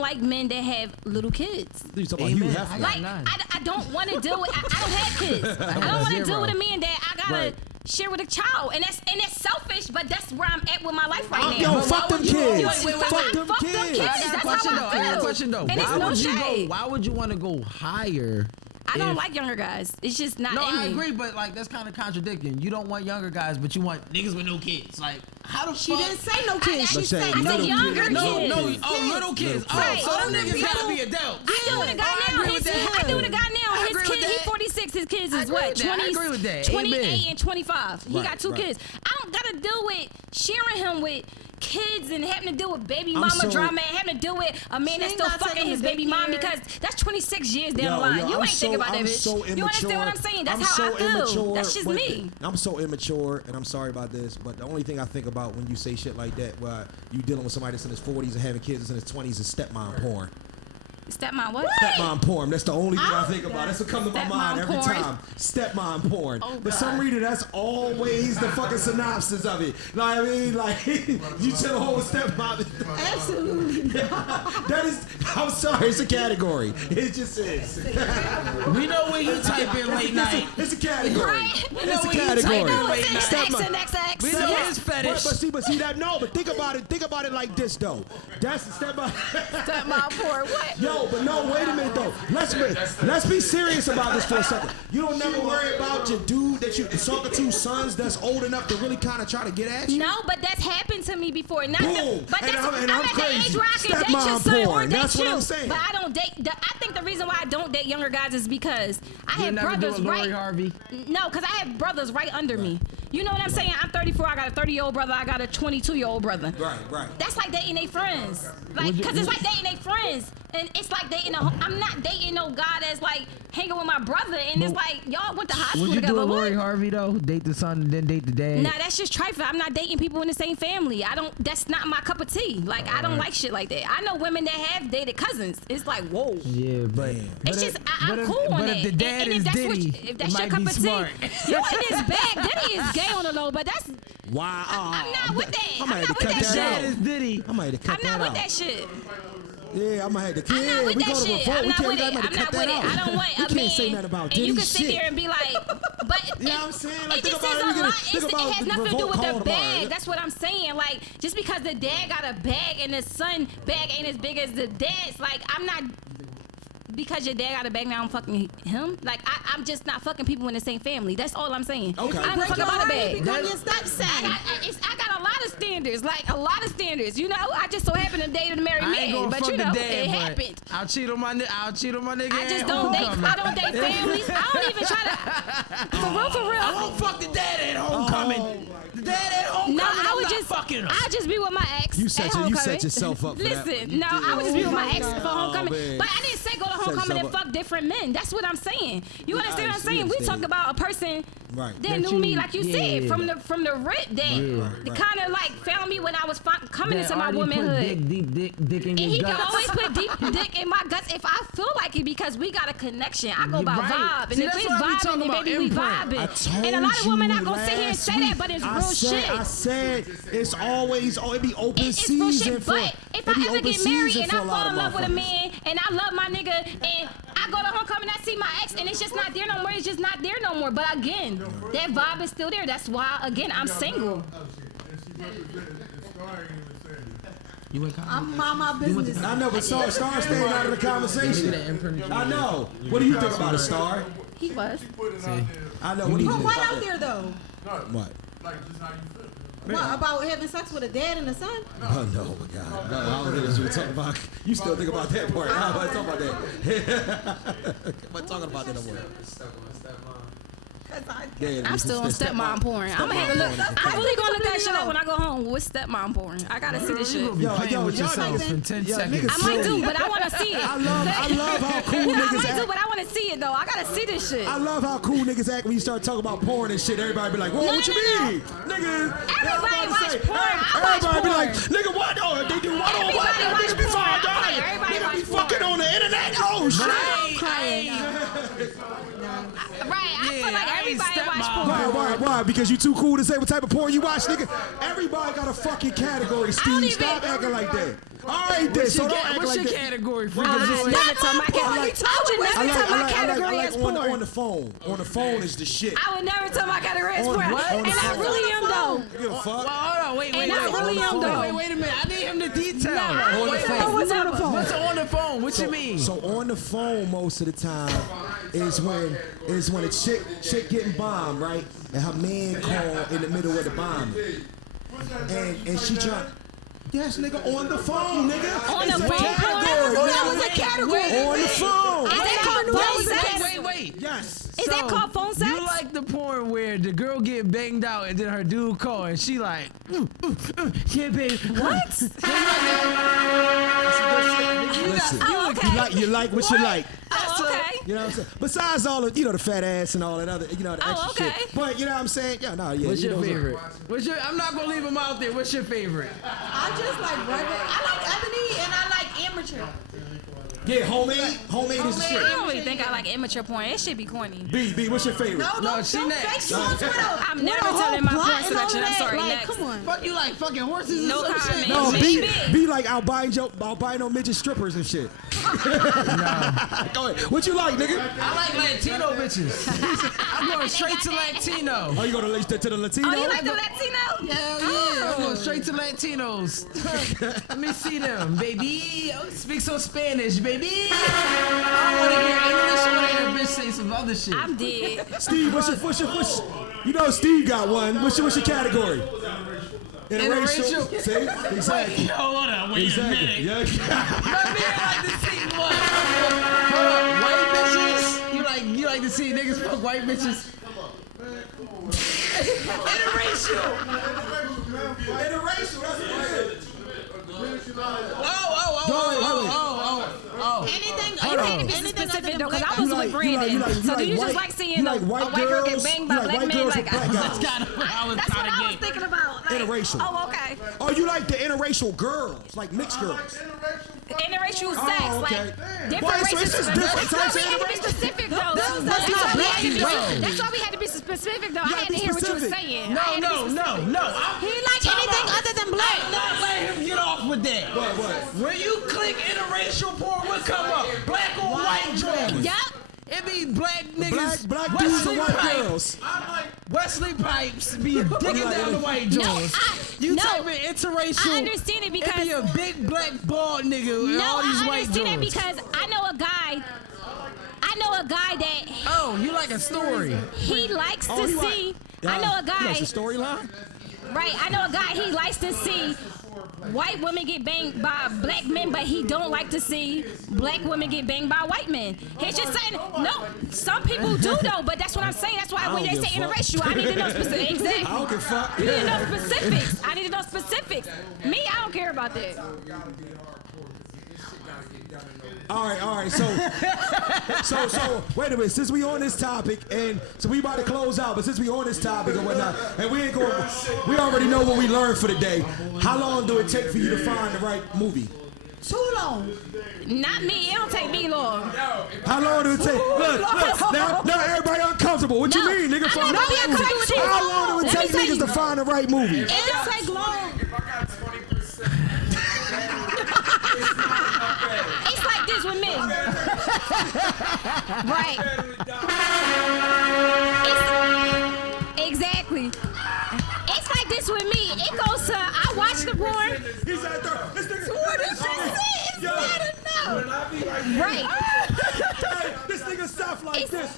like men that have little kids. You talking about Hugh Amen. Hefner. Like, none. I don't want to deal with. I don't have kids. I don't want to deal with a man that I gotta Right. share with a child, and that's selfish. But that's where I'm at with my life right Yo, now. fuck them would you- kids. wait, Fuck them Fuck them kids. kids. I got a That's question how though. I I got a feel. question though. And it's Why no would you go? shade. Why would you want to go higher? I don't if- like younger guys. It's just not No, in I me. agree, but like that's kind of contradicting. You don't want younger guys, but you want niggas with no kids. Like, how the She fuck? didn't say no kids. She Let's say said I said little younger kids. No, kids. no, oh, little kids. Oh, Right. so them Older niggas gotta people. be adults. I deal with a guy I now. agree with that. I deal with a guy now. I His agree kid, with he that. 46. His kids I is agree what? with that. I agree with that. 28 Amen. and 25. He Right, got two right. kids. I don't gotta deal with sharing him with kids and having to deal with baby I'm mama so- drama and having to deal with a man She that's ain't still not fucking taking his the baby dick mom here. because that's 26 years down the Yo, line. yo, You I'm ain't so- thinking about that I'm bitch. so You understand what I'm immature. saying? That's I'm how so I feel. immature That's just with- me. I'm so immature, and I'm sorry about this, but the only thing I think about when you say shit like that, where you dealing with somebody that's in his 40s and having kids that's in his 20s, is stepmom porn. Stepmom, what? Stepmom porn. That's the only thing I think about. That's what comes to my Stepmom mind every porn. time. Stepmom porn. Oh, For some God. reason, that's always the fucking synopsis of it. Like, I mean, like, you tell a whole stepmom. Absolutely. That is, I'm sorry, it's a category. It just is. We know when you type in late night. It's a category. Right? We know It's a when you category. type in No, late it's night. Stepmom. XXX. We know his fetish. But see that, no, but think about it like this though. That's the stepmom. Stepmom porn, what? Yo, but no, wait a minute though. Let's be serious about this for a second. You don't never worry about your dude that you talking to sons that's old enough to really kind of try to get at you. No, but that's happened to me before. Not Boom. but And that's, I'm I'm at the crazy. age where I can date Stepmom your son or porn. date That's you. what I'm saying. But I don't date. I think the reason why I don't date younger guys is because I You have never do brothers a Lori right. Harvey. No, because I have brothers right under me. You know what I'm saying? I'm 34. I got a 30-year-old brother. I got a 22-year-old brother. Right. That's like dating their friends. Like, because it's like dating their friends. And it's like dating I'm not dating no guy that's like hanging with my brother. And it's like, y'all went to high school Would you do together. a What? Lori Harvey though? Date the son and then date the dad? Nah, that's just trifling. I'm not dating people in the same family. That's not my cup of tea. Like, I don't like shit like that. I know women that have dated cousins. It's like, whoa. Yeah, but Damn. It's just, I'm cool on but that. if the dad and is if that's Diddy, if that's it your might cup be of smart. tea, you in this bag. Diddy is gay on the low, but that's, Wow. I'm not with that. I I'm might have not to with cut that that Dad shit. is Diddy. I might have to cut I'm that not with out. that shit. Yeah, I might have to. I'm not with we that go to shit. vote. I'm We not can't. with I it. might have I'm cut not with that it. out. I don't want We a can't man. say nothing about And you Diddy can sit shit. there and be like, but You know what I'm saying? Like, It think just about is it. a You lot. think It about has the nothing to do revolt with call the tomorrow. bag. That's what I'm saying. Like, just because the dad got a bag and the son bag ain't as big as the dad's, like, I'm not. Because your dad got a bag now, I'm fucking him. Like I'm just not fucking people in the same family. That's all I'm saying. Okay. I don't fuck about a bag. Become your stepson. I got a lot of standards, like a lot of standards. You know, I just so happen to date a married I ain't man, gonna but fuck you the know, dad, it but happened. I'll cheat on my nigga. I just at don't date. homecoming. I don't date families. I don't even try to. For real. I won't fuck the dad at homecoming. The dad at homecoming. No, I I'm would not just fucking him. I just be with my ex. You at set homecoming. yourself up for that. Listen, You no, did. I would just be with my Oh ex my for homecoming. man. But I didn't say go to homecoming and yourself up. fuck different men. That's what I'm saying. You understand what I'm saying? We talk about a person Right. that That knew me, you- like you yeah. said, from the rip that Right. kind of like found me when I was coming That into my already put womanhood. dick in And his he guts. can always put deep dick in my guts if I feel like it because we got a connection. I go by Right. vibe. And See, if that's it's what I be vibing, talking then about, baby, we imprint. vibing. And a lot of women not going to sit here and say that, but it's real shit. I said it's always it be open It's real season shit, for. but if it be I ever open get married season and for I a lot fall in love with a motherfuckers. man and I love my nigga and I go to homecoming, I see my ex and it's just not there no more. It's just not there no more. But again, that vibe is still there. That's why again I'm single. And she represented the star ain't even saying it. You went college? I'm my business. I know, but Star staying out of the conversation. I know. What do you think about a Star? He was. She put it out there. I know. What do you Put think what about out there though? No, What? like just how you feel. What about having sex with a dad and a son? Oh no, my God! No, I don't think that's what you're talking about. You still think about that part? I don't talk about that. I'm not talking about that no more. Yeah, I'm still on stepmom porn. I'm gonna have to look. I'm really gonna look that shit up when I go home. What's stepmom porn? I gotta see this shit. You gonna be playing with y'all yourself niggas- for 10 yo, seconds. niggas I might silly. do, but I wanna see it. I love how cool I niggas might do, act. but I wanna see it though. I gotta see this shit. I love how cool niggas act when you start talking about porn and shit. Everybody be like, "Whoa, No, what you no, mean, nigga?" Everybody watch porn. I watch Everybody be porn. like, "Nigga, what? Oh, they do what on what? Everybody watch Nigga be porn. fine, I'm like, dog. everybody Nigga be watch fucking porn. on the internet. Oh shit!" Right, I feel like everybody watch porn. Why? Because you too cool to say what type of porn you watch, nigga. Everybody got a fucking category, Steve. even- Stop acting like that. All right, then. So don't act What's like your that. category? I Freakazoid? never tell my category. I would never tell my category as porn. on the phone. On the phone is the shit. I would never tell my category as On porn. what? On And the I phone. really am though. Give a fuck. Well, hold on, wait. And I really am though. Wait a minute. I need him to detail. On the phone. What's on the phone? What's on the phone? What you mean? So on the phone most of the time is when a chick getting bombed, right? And her man call in the middle of the bombing. And she trying. Yes, nigga, on the phone, nigga. On It's the a phone. category, Oh, nigga. that was a category. On the phone. Is that called phone sex? Wait. Yes. Is that called phone sex? You like the porn where the girl get banged out and then her dude call and she like, yeah, babe. What? Listen, Oh, okay. you like what you like. Oh, okay. You know what I'm saying? Besides all of, the fat ass and all that other, the Oh, extra okay. shit. But you know what I'm saying? Yeah, no, yeah. What's you your know, favorite? I'm not gonna leave him out there. What's your favorite? I just like regular. I like ebony and I like amateur. Yeah, homemade is the I shit. don't really think I like immature porn. It should be corny. B, what's your favorite? No, she don't next. fake ones with a I'm never with a whole telling my plot porn and selection. all I'm that. sorry, Like, next. come on. Fuck you like fucking horses No and some comment. shit. No, Maybe. be like albino midget strippers and shit. Go ahead. What you like, nigga? I like Latino bitches. I'm going straight to Latino. Oh, you go to the Latino? Oh, you like the Latino? Hell yeah, I'm going straight to Latinos. Let me see them, baby. Speak some Spanish, baby. I don't want to hear English. I want to hear a bitch say some other shit. I'm dead. Steve, what's your you know Steve got one. What's your category? Interracial. See? Exactly. Yo, hold on, wait a minute. Yeah. My man like to see what? Hold up, white bitches? You like to see niggas fuck white bitches? Interracial. Interracial, that's what it is. Oh. Anything, You had to be anything specific other though, than because I black. was with Brandon. So do you just white- like seeing you a like white girl get girls? banged You by like black white men? girls Like, with black guys? That's kind of what I was that's what trying to I was get. thinking about. Like, Interracial. Oh, okay. Oh, you like the interracial girls, like mixed girls. Interracial Oh, sex, okay. like different Boy, so it's races. just different That's why types we of had to be interracial. specific though. That's That's not why we black had to be- people. That's why we had to be specific though. I gotta had to be hear what you were specific. saying. I No. had to be specific. He like anything other than black. I'm not letting him get off with that. What? When you click interracial porn, what come up? Black or white joint? Yup. It be black niggas. Black dudes and white girls. Wesley Pipes be digging down the white Jones. You type in interracial. I understand it because it be a big black bald nigga with all these I white understand Jones. that because I know a guy that Oh, you like a story? he likes to see. I know a guy. That's the storyline. Right, I know a guy. He likes to see white women get banged by black men, but he don't like to see black women get banged by white men. He's just saying, no, some people do though, but that's what I'm saying. That's why when they say interracial, I need to know specifics. Exactly. I don't give a fuck. You need to know specifics. I need to know specifics. Me, I don't care about that. All right. So, wait a minute. Since we on this topic, and so we about to close out, but since we on this topic and whatnot, and we ain't going, we already know what we learned for the day. How long do it take for you to find the right movie? Too long. Not me. It don't take me long. How long do it take? Look, now everybody uncomfortable. What you mean, nigga? I'm not gonna be uncomfortable with you. How long do it Let me take tell niggas you. to find the right movie? It don't take long. If I got 20%, It's like this with me. Right. Exactly. It's like this with me. It goes to I watch the porn. He said, this nigga. Right. This nigga stuff like this.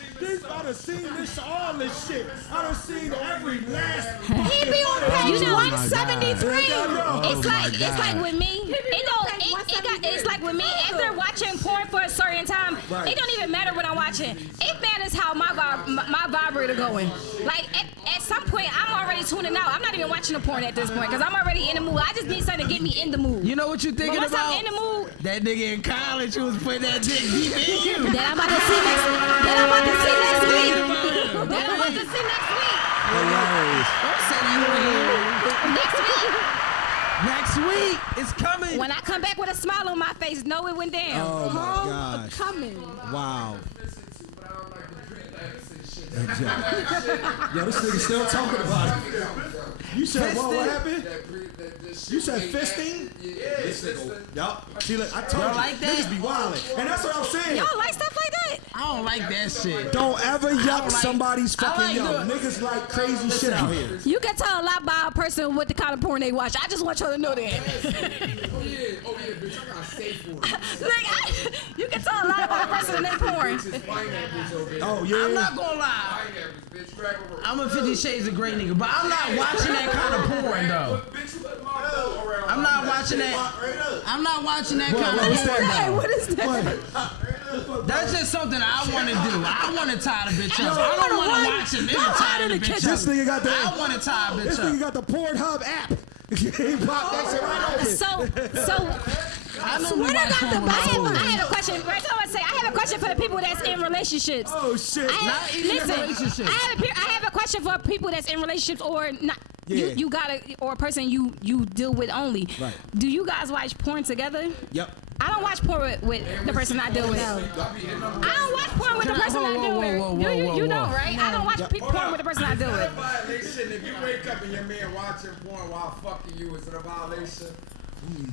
I done seen all this shit. I done seen every last. He be on page 173. It's like with me. It's like with me. After watching porn for a certain time, it don't even matter what I'm watching. It matters how my vibrator going. Like at some point, I'm already tuning out. I'm not even watching the porn at this point because I'm already in the mood. I just need something to get me in the mood. You know what you thinking But once about? I'm in the mood, That nigga in college who was putting that dick deep in you. that I'm about to see next week. Hilarious. Don't say that over here. Next week. Next week, it's coming. When I come back with a smile on my face, know it went down. Oh my gosh. Coming. Wow. but I don't like the pre-legs and shit. Yo, this nigga still talking about it. You said what happened? You said fisting? Yeah, This nigga. Yup. See, look, I told Y'all you. like that? Niggas be wildin'. And that's what I'm saying. Y'all like stuff like that? I don't like that shit. Don't ever yuck like- somebody's fucking like yo. the- Niggas like crazy shit out here. You can tell a lot about a person with the kind of porn they watch. I just want y'all to know that. Oh yeah, bitch, I got safe for it. You can tell a lot about a person in their porn. Oh yeah. I'm not gonna lie. I'm a 50 Shades of Grey nigga, but I'm not watching that kind of porn though. I'm not watching that. I'm not watching that kind of porn though. What is that? That's just something I want to do. I want to tie the bitch up. I don't want to watch a nigga tie the bitch up. This nigga got the. I want to tie a This bitch nigga up. got the Pornhub app. He popped that shit right open. So I know we watch porn with my I food. have a question. Right, so I say I have a question for the people that's in relationships. Oh shit. Not even in relationships. I have a question for people that's in relationships or not. Yeah. You gotta or a person you deal with only. Right. Do you guys watch porn together? Yep. I don't watch porn with the person I deal with. I don't watch porn with the person I deal with. You don't, right? I don't watch porn with the person I deal with. Violation. If you wake up and your man watching porn while fucking you, is it a violation?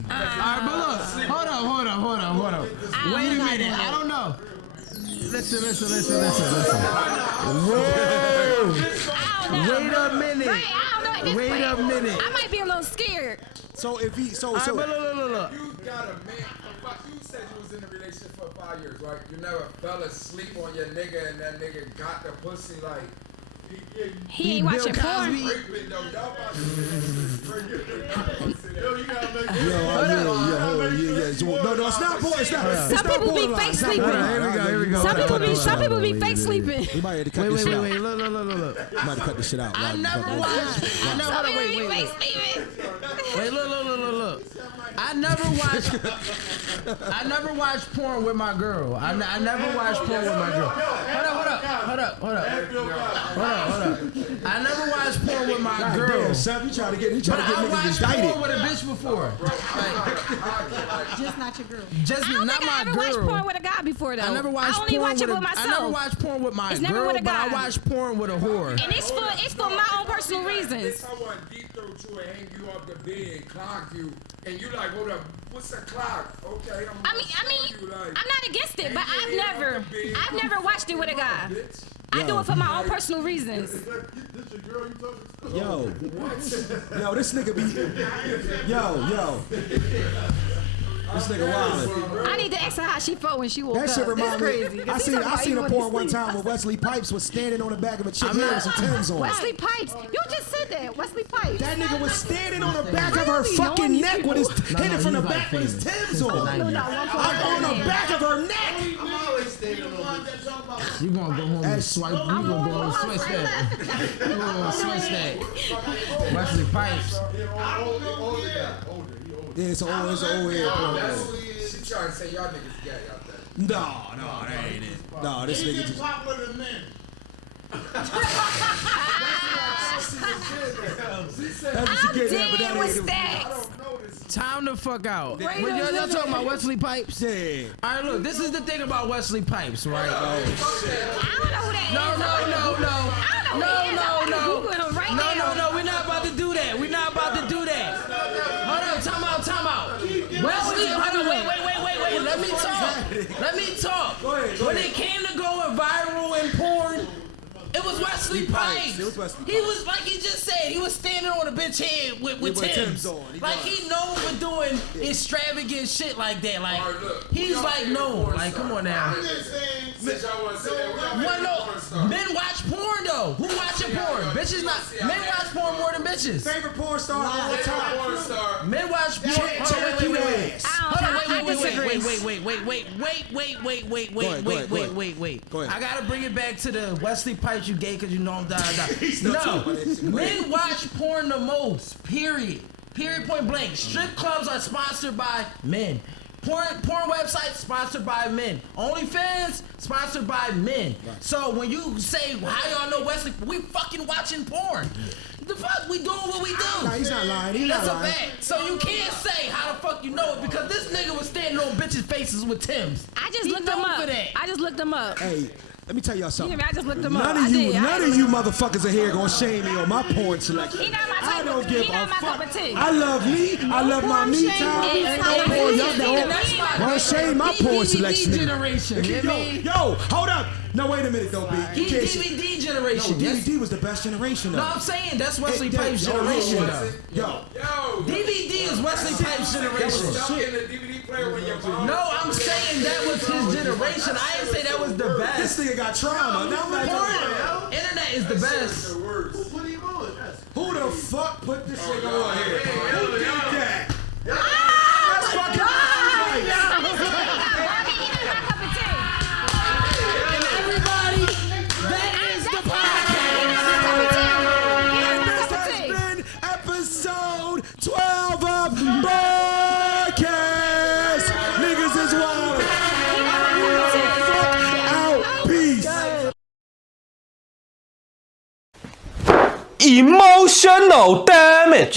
All right, but look, hold up. Wait a minute, I don't know. Listen. Whoa. I don't know. Wait a minute. Right, I don't know at this Wait point. a minute. I might be a little scared. So if he All right, but look. You got a man. You said you was in a relationship for 5 years, right? You never fell asleep on your nigga, and that nigga got the pussy like. He ain't watching Bill porn. Cosby. Raping though, y'all about to. Yo, you gotta make yeah. No, it's not porn. It's not. Some people be fake sleeping. Here we go. Some people be fake sleeping. He might have to cut this shit out. Wait, look. He might have to cut this shit out. I never watched. Some people be fake sleeping. Wait, look. I never watched porn with my girl. I never watched porn with my girl. Hold up. I never watched watch porn with my girl. Damn, son, you trying to get But niggas I watched indicted. porn with a bitch before. Just not your girl. Just I don't not think I my ever watched girl. porn with a guy before though. I never watched I only porn watch it with with myself. I never watched porn with my It's never girl, with a but I guy. watched porn with a whore. And it's for my own personal reasons. If someone deep throat you and hang you off the bed and clock you, and you like, hold up, what's a clock? Okay, I mean, you like, I'm not against it, but hang your head off the bed. I've never watched it with a guy. Bitch. I do it for my own personal reasons. This your girl you talking to? Yo, this nigga be. Yo. This nigga wildin'. I need to ask her how she felt when she woke That up. shit That's remind crazy. me. I seen a porn one time where Wesley Pipes was standing on the back of a chick head with some Timbs on. Wesley Pipes. You just said that. Wesley Pipes. That nigga was standing on the back of her be fucking knowing neck these with his people. hitting from the he's back like with his famous. Timbs on. Since the 90s. I'm on the back of her neck. I'm always standing on this. You gonna go home and That's- swipe? You gonna go home and switch that? You gonna switch that? Wesley Pipes. Older guy. Older. Yeah, it's an old head porn. She trying to say y'all niggas gay out there. No, that ain't it. No, this nigga just. popular than men. That's what you get at, but that Dead with ain't it. stacks. Time to fuck out. But y'all talking about Wesley Pipes? Yeah. All right, look. This is the thing about Wesley Pipes, right? I don't know who that is. No. I don't know who he is. I'm gonna Google him right now. No, we're not about to do that. We're not about to do that. Hold on, time out. Wesley, hold on, wait. Let me talk. Go ahead. When it came to going viral in porn, it was Wesley Pipes. It was Wesley He was like he just said. He was standing on a bitch head with Timbs Timbs. on. Like he known for doing extravagant shit like that. Like All right, look. he's Y'all like favorite no. porn Like star? come on now. I'm just saying. Since y'all want to say that, What no? Men watch porn though. Who watching porn? Bitches not. Men watch porn more than bitches. Favorite porn star of all time. porn star. Men watch porn. Cherokee ass. Wait. Go ahead. I gotta bring it back to the Wesley Pipes you gay because you know I'm dying. still No, talking about that shit. Go ahead. men watch porn the most. Period. Point blank. Strip clubs are sponsored by men. Porn websites sponsored by men. OnlyFans sponsored by men. Right. So when you say how y'all know Wesley, we fucking watching porn. The fuck we doing what we do. Nah, he's not lying. He's not That's a lying. fact. So you can't say how the fuck you know it because this nigga was standing on bitches' faces with Timbs. I just He looked him known up. for that. I just looked him up. Hey, let me tell y'all You something. know me, I just looked him up. None I of you, did. none of you motherfuckers are here gonna shame me on my porn selection. He not my I type don't of- give he a not my fuck. cup of tea. I love me. I love my me time. It's Ain't not no like porn. he Y'all is don't. thinking Don't shame my porn selection. nigga. generation. You know what I mean? Yo, hold up. No, wait a minute though, B. You can't say- DVD No, generation. DVD was the best generation though. No, I'm saying that's Wesley Hey, Pipes' yo, generation yo, though. Yo, Yo, DVD is Wesley Pipes' generation. stuck in the DVD player when your mom. No, I'm saying that was his generation. I didn't say that was the this best. nigga got trauma. Now I'm like, Porn, internet is the best. The worst. Put him on. who the fuck put this nigga on here? Hey, Who did that? That's fucking I just said that. He not my cup of tea. And everybody, that is the podcast. This has been episode 12 of BarKast. Niggas is wild. Out. Peace. Emotional damage.